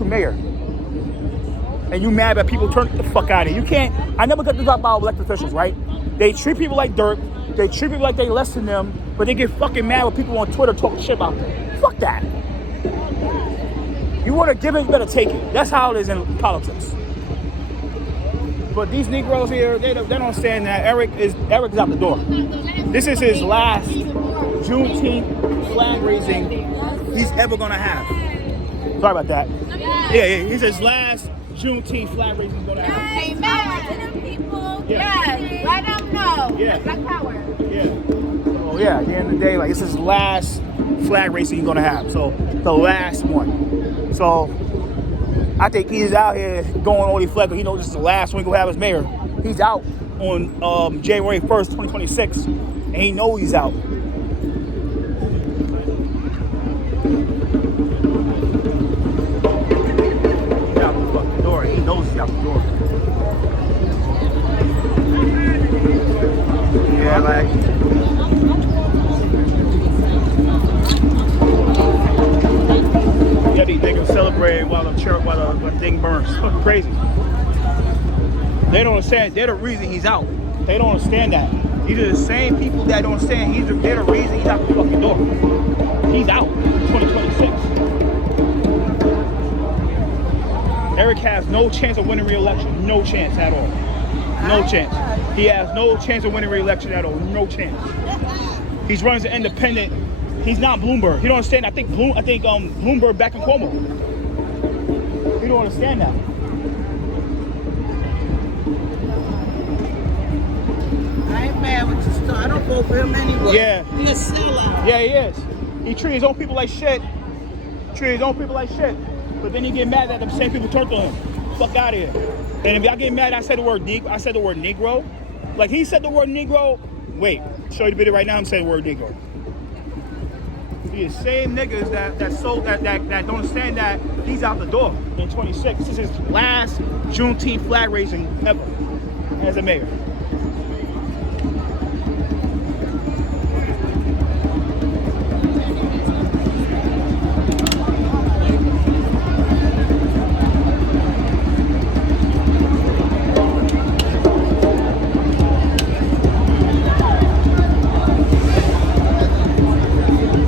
mayor. And you mad that people turn the fuck out of you. You can't. I never got this about elected officials, right? They treat people like dirt. They treat people like they less than them, but they get fucking mad when people on Twitter talk shit about them. Fuck that. You want to give it, you better take it. That's how it is in politics. But these Negroes here, they don't understand that Eric is out the door. This is his last Juneteenth flag raising he's ever gonna have. Sorry about that. Yeah, he's his last Juneteenth flag raising he's gonna have. Amen. People, Yeah. yes, let them know. Yeah. Black power. Yeah. Oh yeah, at the end of the day, like, this is his last flag racing he's gonna have. So the last one. So I think he's out here going on these flags. He knows this is the last one he's gonna have as mayor. He's out on January 1st, 2026, and he knows he's out. Yeah, he out the door. Yeah, like. Yeah, these niggas celebrating while the thing burns. It's fucking crazy. They don't understand. They're the reason he's out. They don't understand that. These are the same people that don't understand they're the reason he's out the fucking door. He's out. 2026. Eric has no chance of winning re-election. No chance at all. No chance. He has no chance of winning re-election at all. No chance. He's running as an independent. He's not Bloomberg. He don't understand. I think Bloomberg back in Cuomo. He don't understand that. I ain't mad with you, so I don't vote for him anyway. Yeah. He's a sellout. Yeah, he is. He treats his own people like shit. But then he get mad that the same people turned on him. Fuck out of here. And if y'all get mad, I said the word Negro. Like he said the word Negro. Wait, show you the video right now. I'm saying the word Negro. The same niggas that don't understand that he's out the door in 26. This is his last Juneteenth flag raising ever as a mayor.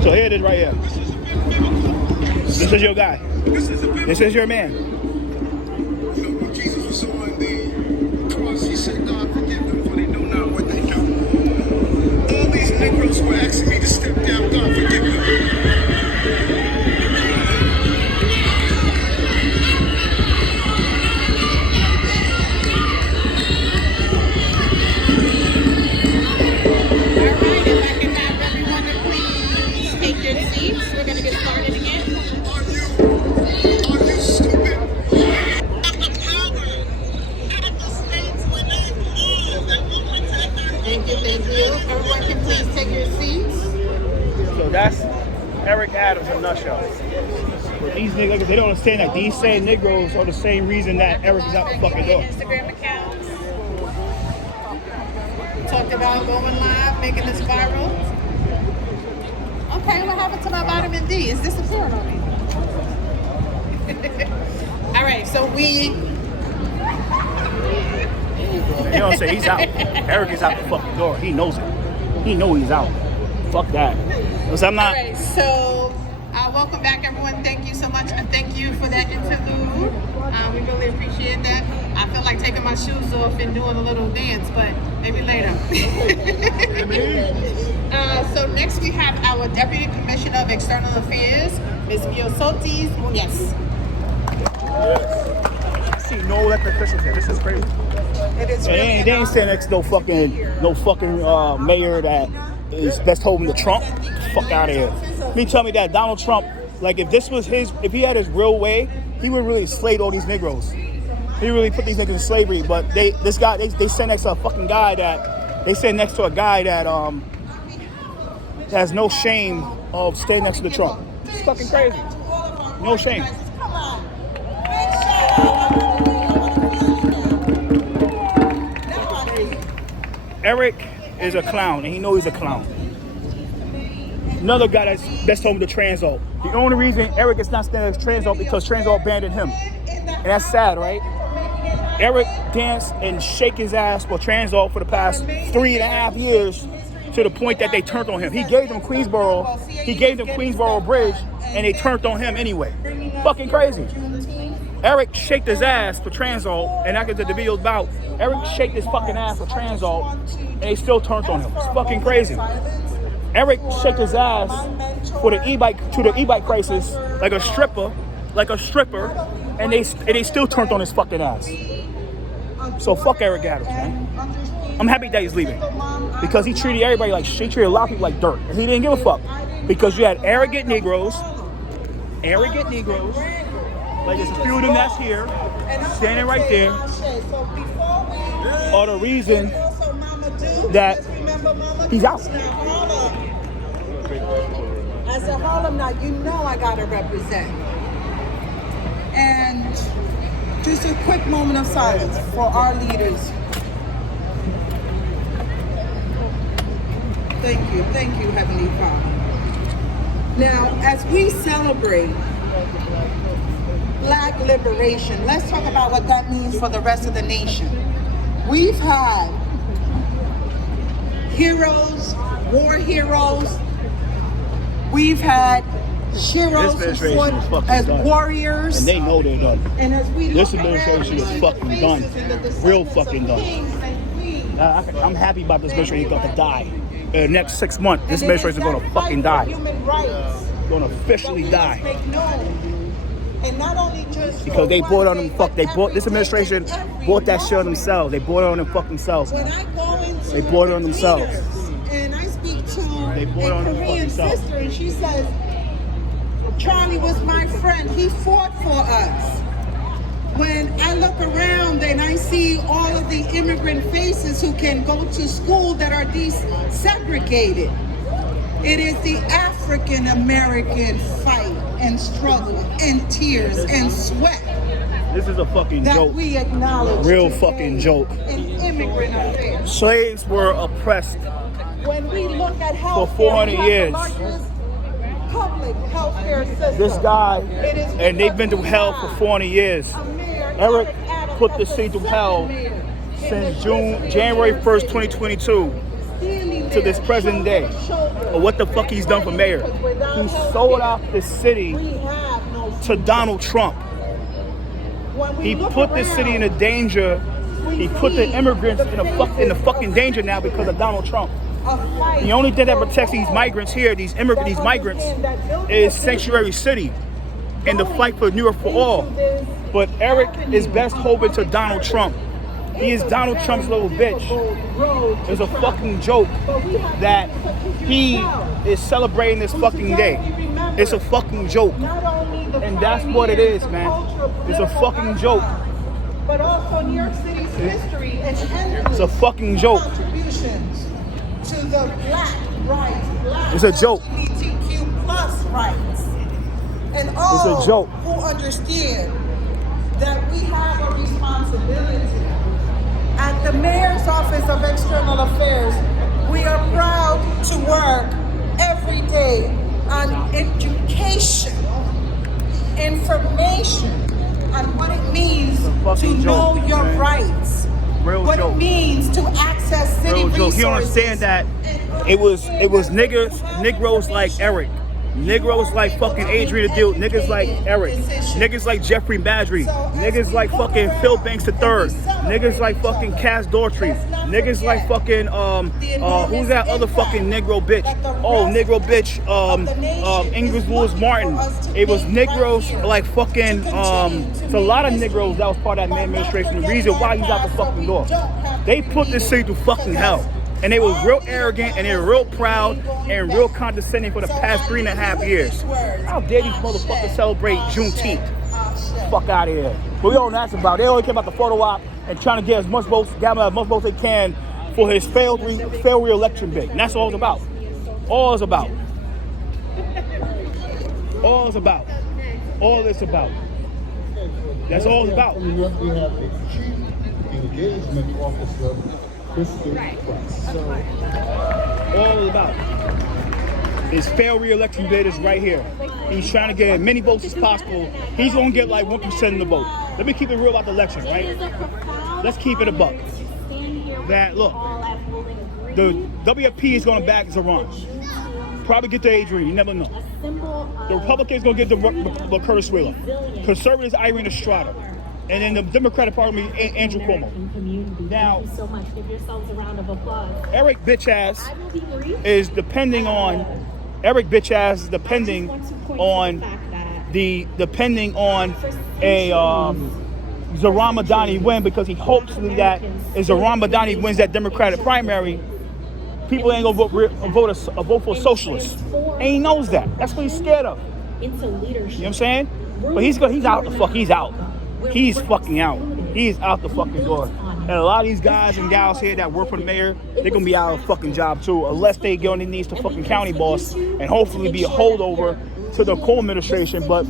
So here it is right here. This is your guy. This is your man. Jesus was on the cross. He said, God, forgive them, for they know not what they do. All these Negroes were asking me to step down. God, forgive them. We're going to get started again. Are you stupid? Thank you. Everyone can please take your seats. So that's Eric Adams in a nutshell. But these niggas, they don't understand that these same Negroes are the same reason that Eric is out the fucking door. Instagram accounts. We talked about going live, making this viral. Okay, what happened to my vitamin D? Is this appearing on me? All right, so we... You know what I'm saying? He's out. Eric is out the fucking door. He knows it. He know he's out. Fuck that. Because I'm not... All right, so welcome back, everyone. Thank you so much. Thank you for that interlude. We really appreciate that. I feel like taking my shoes off and doing a little dance, but maybe later. So next we have our Deputy Commissioner of External Affairs, Ms. Miosotis Muñez. I see no elected officials here. This is crazy. It is They ain't standing next to no fucking mayor that's holding the Trump. Fuck out of here. Me tell me that Donald Trump, like if he had his real way, he would really slay all these Negroes. He really put these niggas in slavery. But they stand next to a fucking guy that has no shame of staying next to the Trump. It's fucking crazy. No shame. Eric is a clown, and he knows he's a clown. Another guy that's told me to Transalt. The only reason Eric is not standing as Transalt because Transalt abandoned him. And that's sad, right? Eric danced and shake his ass for Transalt for the past 3.5 years to the point that they turned on him. He gave them Queensboro Bridge, and they turned on him anyway. Fucking crazy. Eric shaked his ass for Transalt, and I get the video about Eric shaked his fucking ass for Transalt, and they still turned on him. It's fucking crazy. Eric shaked his ass for the e-bike crisis like a stripper, and they still turned on his fucking ass. So fuck Eric Adams, man. I'm happy that he's leaving because he treated everybody like shit. He treated a lot of people like dirt, and he didn't give a fuck because you had arrogant Negroes, like there's a few of them that's here, standing right there, are the reason that he's out. As a Harlem now, you know I gotta represent. And Just a quick moment of silence for our leaders. Thank you, Heavenly Father. Now, as we celebrate Black liberation, let's talk about what that means for the rest of the nation. We've had heroes, war heroes. We've had heroes who fought as warriors. And they know they're done. And as we This look administration around, is fucking done. Real fucking done. I'm happy about this administration going to die. In the next 6 months, this administration is going to fucking die. Going to officially die. And not only just because they bought on them. This administration bought that shit on themselves. They bought it on them fucking selves. When I go into they bought it on themselves. And I speak to they bought a Korean sister, and she says, Charlie was my friend. He fought for us. When I look around and I see all of the immigrant faces who can go to school that are desegregated, it is the African American fight and struggle and tears and sweat. This is a fucking that joke. We acknowledge real fucking joke. In immigrant affairs. Slaves were oppressed when we look at health for 400 years. Public healthcare system. This guy, and they've been through hell for 400 years. Eric put the city through hell since January 1st, 2022 to this present day. But what the fuck he's done for mayor? He sold out the city to Donald Trump. He put the city in a danger. He put the immigrants in the fucking danger now because of Donald Trump. The only thing that protects these migrants here, these migrants, is Sanctuary City and the fight for New York for all. But Eric is best hoping to Donald Trump. He is Donald Trump's little bitch. It's a fucking joke that he is celebrating this fucking day. It's a fucking joke. And that's what it is, man. It's a fucking joke. But also New York City's history and it's a fucking joke. Contributions to the black rights, it's a joke. LGBTQ plus rights. And all it's a joke. Who understand that we have a responsibility. At the Mayor's Office of External Affairs, we are proud to work every day on education, information, on what it means to know your rights, what it means to access city resources. You don't understand that it was Negroes like Eric. Negroes like fucking Adrienne Adams, niggas like Eric, niggas like Jeffrey Madry, niggas like fucking Phil Banks III, niggas like fucking Cass Daughtry, niggas like fucking who's that other fucking Negro bitch? Oh, Negro bitch, Ingrid Lewis Martin. It was Negroes like fucking it's a lot of Negroes that was part of that administration. The reason why he's out the fucking door. They put this city through fucking hell. And they were real arrogant and they were real proud and real condescending for the past 3.5 years. How dare these motherfuckers celebrate Juneteenth? Fuck out of here. But we all know that's about. They only care about the photo op and trying to get as much votes, gather as much votes they can for his failed re-election bid. And that's all it's about. All it's about. All it's about. All it's about. That's all it's about. We have a chief engagement officer. Right. So, all it's about. His failed re-election bid is right here. He's trying to get as many votes as possible. He's gonna get like 1% of the vote. Let me keep it real about the election, right? Let's keep it a buck. That look, the WFP is gonna back Zoran. Probably get to Adrienne, you never know. The Republicans gonna get the Curtis Wheeler. Conservatives, Irene Estrada. And then the Democratic Party, Andrew Cuomo. Now, Eric bitch ass is depending on a Zoran Madani win, because he hopes that if Zoran Madani wins that Democratic primary, people ain't gonna vote for socialists. And he knows that. That's what he's scared of. You know what I'm saying? But he's out the fuck. He's out. He's fucking out. He's out the fucking door. And a lot of these guys and gals here that work for the mayor, they're gonna be out of a fucking job too, unless they get on their knees to fucking county boss and hopefully be a holdover to the Cuomo administration, but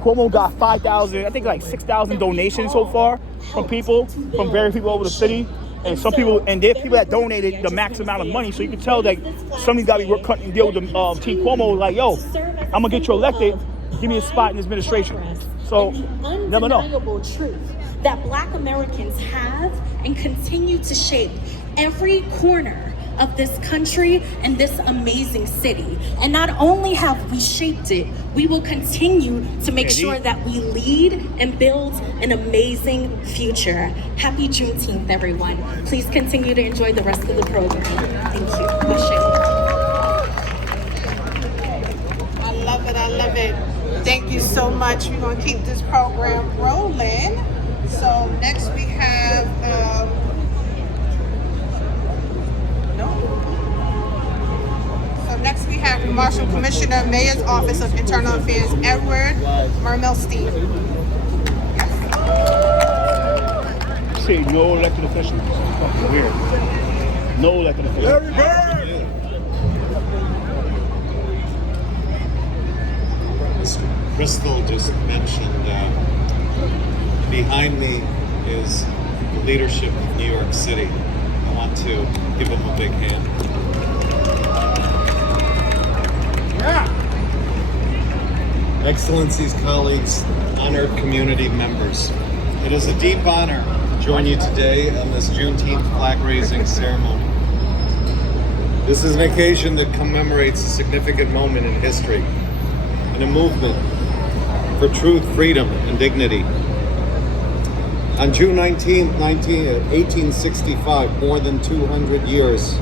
Cuomo got 5,000, I think like 6,000 donations so far from people, from various people over the city. And some people, and there are people that donated the max amount of money. So you can tell that somebody's got to be cutting and deal with the Team Cuomo. Like, yo, I'm gonna get you elected. Give me a spot in this administration. So never know. Undeniable truth that Black Americans have and continue to shape every corner of this country and this amazing city. And not only have we shaped it, we will continue to make sure that we lead and build an amazing future. Happy Juneteenth, everyone. Please continue to enjoy the rest of the program. Thank you. I love it, I love it. Thank you so much. We're gonna keep this program rolling. So next we have, So next we have Marshal Commissioner, Mayor's Office of Internal Affairs, Edward Mermelstein. Say no elected officials. It's fucking weird. No elected officials. Crystal just mentioned behind me is the leadership of New York City. I want to give them a big hand. Excellencies, colleagues, honored community members. It is a deep honor to join you today on this Juneteenth flag raising ceremony. This is an occasion that commemorates a significant moment in history, in a movement for truth, freedom, and dignity. On June 19, 1865, more than 200 years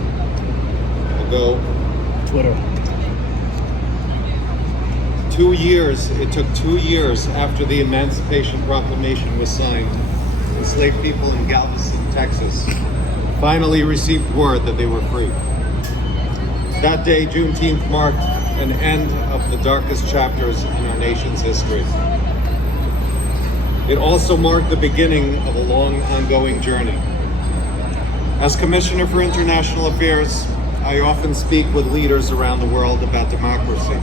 ago, it took 2 years after the Emancipation Proclamation was signed, enslaved people in Galveston, Texas, finally received word that they were free. That day, Juneteenth, marked an end of the darkest chapters in our nation's history. It also marked the beginning of a long, ongoing journey. As Commissioner for International Affairs, I often speak with leaders around the world about democracy,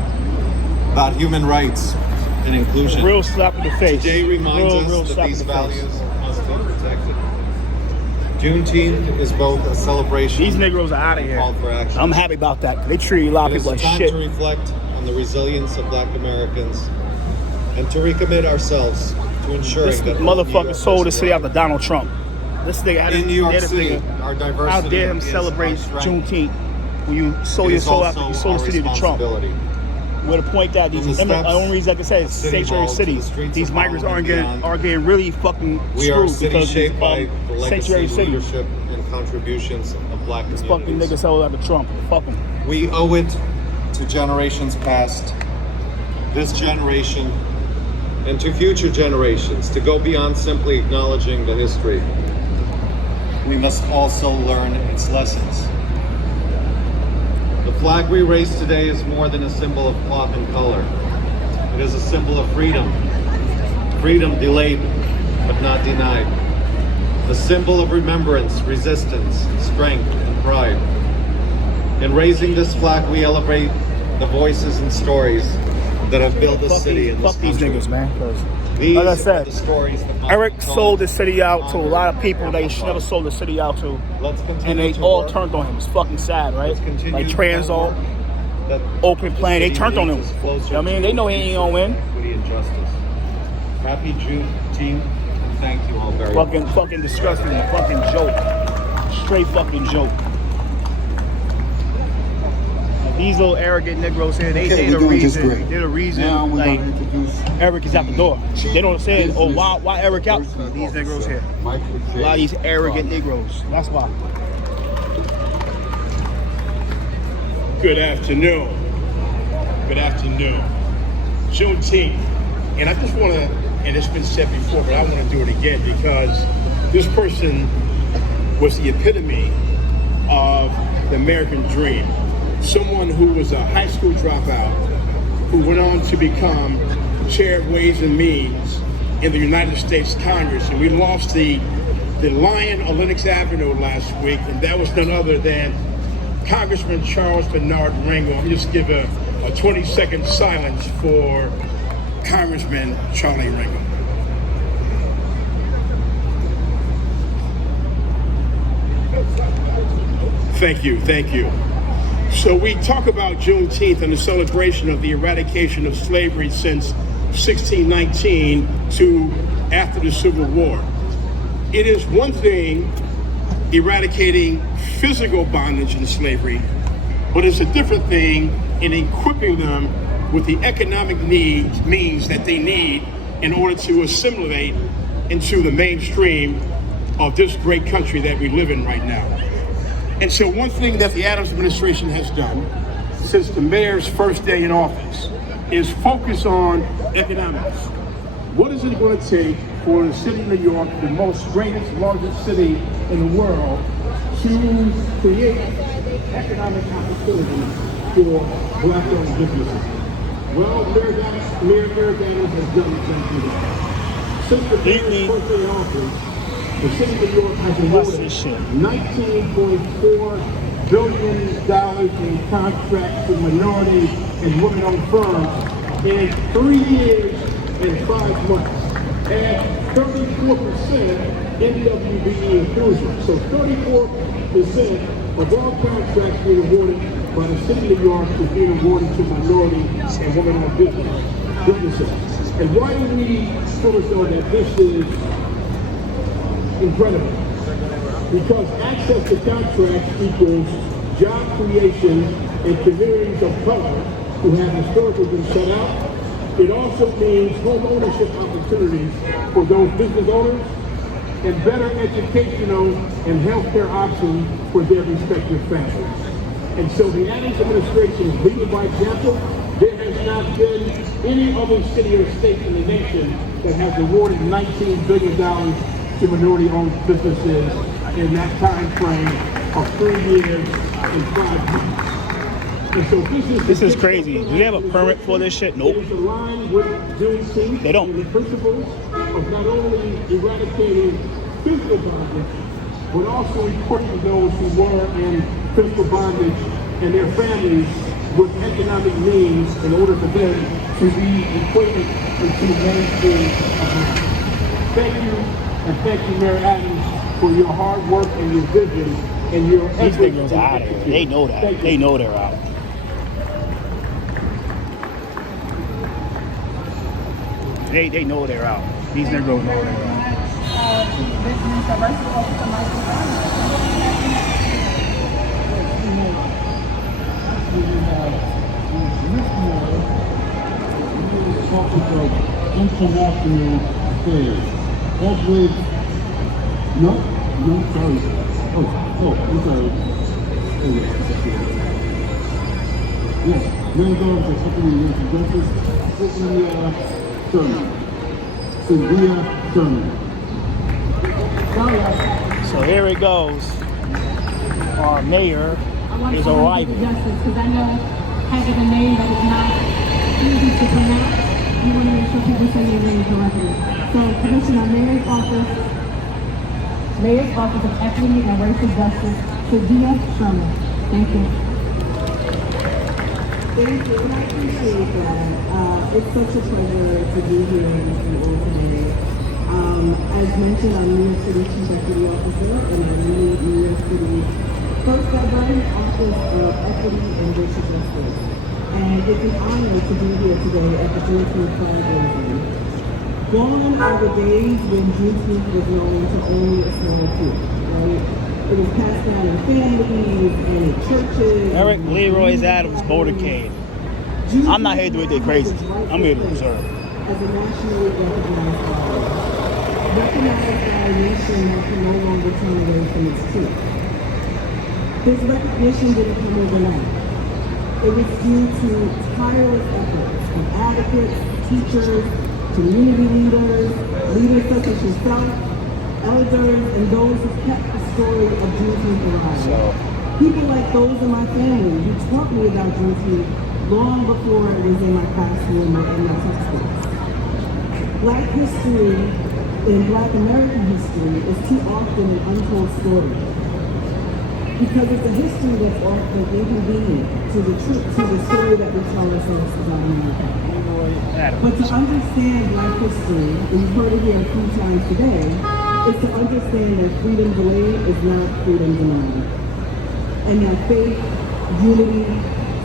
about human rights and inclusion. Real slap in the face. Today reminds us that these values must be protected. Juneteenth is both a celebration. These Negroes are out of here. Call for action. I'm happy about that. They treat a lot of people like shit. It is time to reflect on the resilience of Black Americans and to recommit ourselves to ensuring this that motherfucker sold the city out to Donald Trump. This nigga, in New York City, our diversity. How dare him celebrate Juneteenth when you sold your soul out? You sold the city to Trump. With a point that these the only reason I can say is sanctuary city. These migrants are getting really fucking screwed because of sanctuary city. Leadership and contributions of Black communities. This fucking nigga sold out to Trump. Fuck him. We owe it to generations past, this generation, and to future generations to go beyond simply acknowledging the history. We must also learn its lessons. The flag we raise today is more than a symbol of cloth and color. It is a symbol of freedom. Freedom delayed, but not denied. A symbol of remembrance, resistance, strength, and pride. In raising this flag, we elevate the voices and stories that have built this city and this country. Fuck these niggas, man. Like I said, Eric sold the city out to a lot of people that he should never sold the city out to. And they all turned on him. It's fucking sad, right? Like Transo, Open Plan, they turned on him. You know what I mean? They know he ain't gonna win. Happy Juneteenth, and thank you all very much. Fucking disgusting, fucking joke. Straight fucking joke. These little arrogant Negroes here, they're the reason. They're the reason. Like Eric is out the door. They don't say, "Oh, why Eric out?" These Negroes here. A lot of these arrogant Negroes. That's why. Good afternoon. Good afternoon. Juneteenth, and I just want to, and it's been said before, but I want to do it again because this person was the epitome of the American dream. Someone who was a high school dropout, who went on to become chair of Ways and Means in the United States Congress. And we lost the lion on Lenox Avenue last week, and that was none other than Congressman Charles Bernard Ringo. I'm just give a a 20-second silence for Congressman Charlie Rangel. Thank you, thank you. So we talk about Juneteenth and the celebration of the eradication of slavery since 1619 to after the Civil War. It is one thing eradicating physical bondage and slavery, but it's a different thing in equipping them with the economic means that they need in order to assimilate into the mainstream of this great country that we live in right now. And so one thing that the Adams administration has done since the mayor's first day in office is focus on economics. What is it going to take for the city of New York, the largest city in the world, to create economic opportunities for Black-owned businesses? Well, Mayor Adams has done exactly that. Since the mayor's first day in office, the city of New York has awarded $19.4 billion in contracts to minority and women-owned firms in 3 years and 5 months, and 34% NWBE inclusion. So 34% of all contracts being awarded by the city of New York is being awarded to minority and women-owned businesses. And why do we feel as though that this is incredible? Because access to contracts equals job creation in communities of color who have historically been shut out. It also means home ownership opportunities for those business owners and better educational and healthcare options for their respective families. And so the Adams administration is leading by example. There has not been any other city or state in the nation that has awarded $19 billion to minority-owned businesses in that time frame of 3 years and 5 months. And so this is crazy. Do they have a permit for this shit? Nope. It is aligned with Juneteenth. They don't. And the principles of not only eradicating physical bondage, but also equipping those who were in physical bondage and their families with economic means in order for them to be equated into mainstream America. Thank you. And thank you, Mayor Adams, for your hard work and your vision and your efforts. These Negroes are out of here. They know that. They know they're out. They know they're out. These Negroes know they're out. International affairs. That's with, no, sorry. I'm sorry. Yes, Negroes Juneteenth Flag Raising. So here it goes. Our mayor is arriving. Because I know having a name that is not easy to pronounce, you want to make sure people say your name correctly. So, Commissioner, Mayor's Office of Equity and Racial Justice, Sadia Sherman. Thank you. Thank you, and I appreciate that. It's such a pleasure to be here in St. today. As mentioned, I'm New York City Chief Equity Officer, and I lead New York City's first ever Office of Equity and Racial Justice. And it's an honor to be here today at the Juneteenth Flag Raising. Gone are the days when Juneteenth was known to only a small few, right? It was passed down in families and in churches. Eric Leroy's Adams motorcade. I'm not here to do anything crazy. I'm here to observe. As a nationally recognized holiday, recognized by a nation that can no longer turn away from its truth. This recognition didn't come overnight. It was due to tireless efforts of advocates, teachers, community leaders such as yourself, elders, and those who kept the story of Juneteenth alive. People like those in my family who taught me about Juneteenth long before it was in my classroom or in my textbooks. Black history and Black American history is too often an untold story. because it's a history that's often inconvenient to the truth, to the story that we tell ourselves about America. But to understand Black history, and you've heard it here a few times today, is to understand that freedom delayed is not freedom denied. And that faith, unity,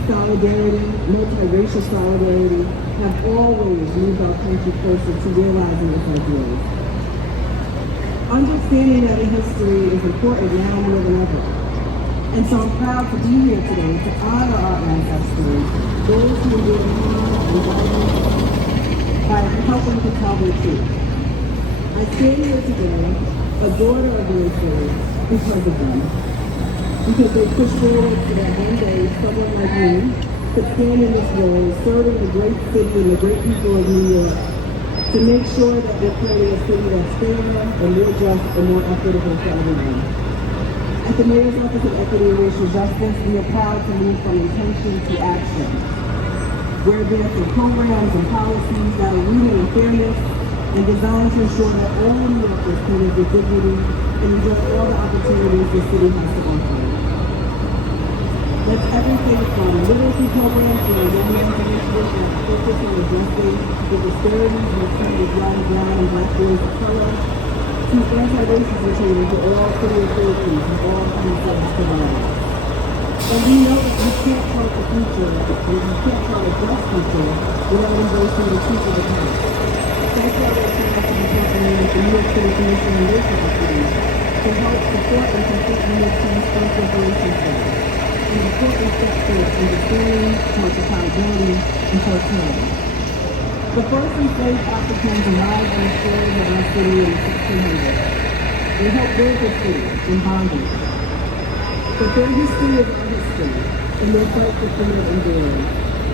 solidarity, multiracial solidarity have always moved our country closer to realizing its ideals. Understanding that in history is important now more than ever. And so I'm proud to be here today to honor our ancestors, those who were and guided by helping to tell their truth. I stand here today, a daughter of the enslaved, because of them. Because they pushed forward so that one day someone like me could stand in this role, serving the great city and the great people of New York, to make sure that we're creating a city that's fairer and more just and more equitable for everyone. At the Mayor's Office of Equity and Racial Justice, we are proud to move from intention to action. We're there for programs and policies that are rooted in fairness and designed to ensure that all New Yorkers can live with dignity and enjoy all the opportunities the city has to offer. That's everything from literacy programs to the young initiatives that focus on addressing the disparities we see with young brown and Black boys of color, to anti-racism training for all city authorities and all food service providers. And we know that we can't chart the future, and we can't chart a just future without embracing the truth of the past. That's why we're trying to be partnering with the New York City Commission on Racial Equity to help support and complete New York City's first reparations bill, an important step towards understanding, towards accountability, and towards healing. The first enslaved Africans arrived on the shores of our city in the 1600s. They helped build the city in bondage. But their history is our history, and their fight for freedom endures.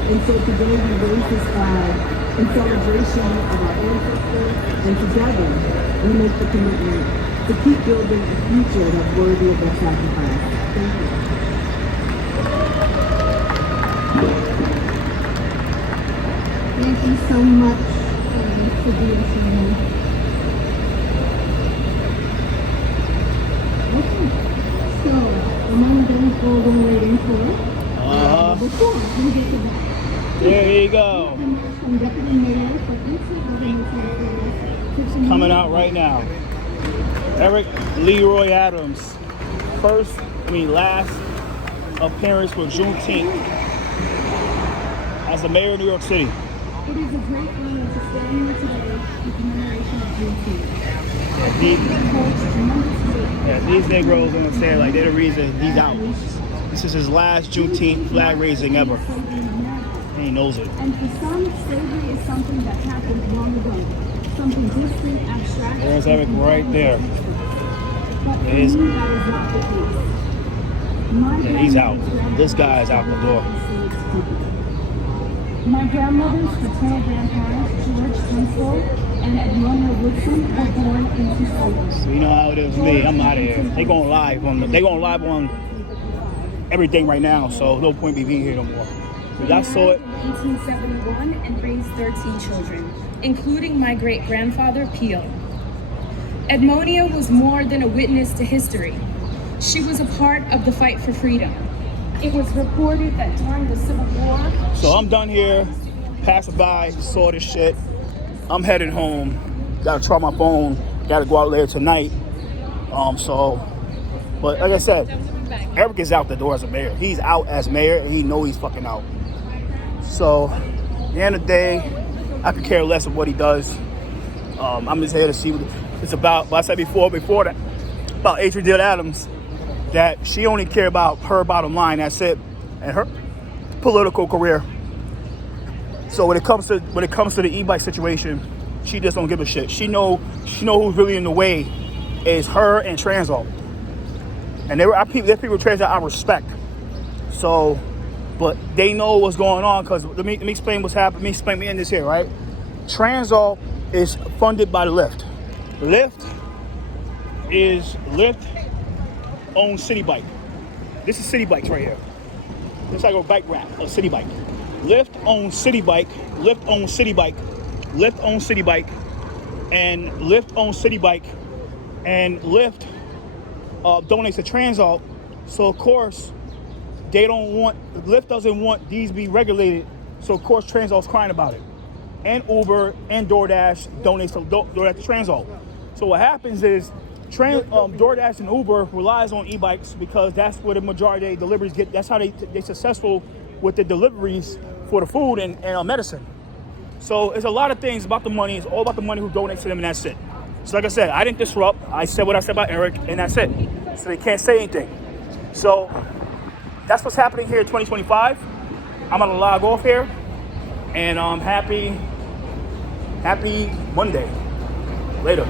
And so today we raise this flag in celebration of our ancestors, and together we make the commitment to keep building a future that's worthy of their sacrifice. Thank you. Thank you so much for being here. Okay, so among those we've been waiting for, before we get to that, there you go. From Deputy Mayor for Coming out right now. Eric Leroy Adams, last appearance for Juneteenth as the mayor of New York City. It is a great honor to stand here today in commemoration of Juneteenth. These Negroes understand, like, they're the reason he's out. This is his last Juneteenth flag raising ever. And he knows it. And for some, slavery is something that happened long ago. Something distant, abstract. There's Eric right there. But It is. that is not the case. Yeah, he's out. This guy is out the door. My grandmother's paternal grandparents, George Tunstall and Edwina Woodson, were born into slavery. So you know how it is with me. I'm out of here. They going live on everything right now, so no point me being here no more. So y'all saw it. In 1871 and raised 13 children, including my great-grandfather, Pio. Edmonia was more than a witness to history. She was a part of the fight for freedom. It was reported that during the Civil War... So I'm done here. Passed by, saw this shit. I'm headed home. Gotta try my phone. Gotta go out later tonight. But like I said, Eric is out the door as a mayor. He's out as mayor, and he know he's fucking out. So, at the end of the day, I could care less of what he does. I'm just here to see what it's about. But I said before that, about Adrienne Adams, that she only cared about her bottom line, that's it, and her political career. So when it comes to the e-bike situation, she just don't give a shit. She know who's really in the way is her and Transalt. And there's people with Transalt I respect. So, but they know what's going on, because let me explain what's happening. Let me explain in this here, right? Transalt is funded by Lyft. Lyft owns City Bike. This is City Bikes right here. This is like a bike rack, a City Bike. Lyft owns City Bike. Lyft owns City Bike. Lyft owns City Bike. And Lyft owns City Bike. And Lyft donates to Transalt So of course, they don't want, Lyft doesn't want these to be regulated. So of course, Transall's crying about it. And Uber and DoorDash donates to Transall. So what happens is, DoorDash and Uber relies on e-bikes because that's where the majority of deliveries get. That's how they're successful with the deliveries for the food and medicine. So it's a lot of things about the money. It's all about the money who donates to them, and that's it. So like I said, I didn't disrupt. I said what I said about Eric, and that's it. So they can't say anything. So that's what's happening here in 2025. I'm gonna log off here, and happy Monday. Later.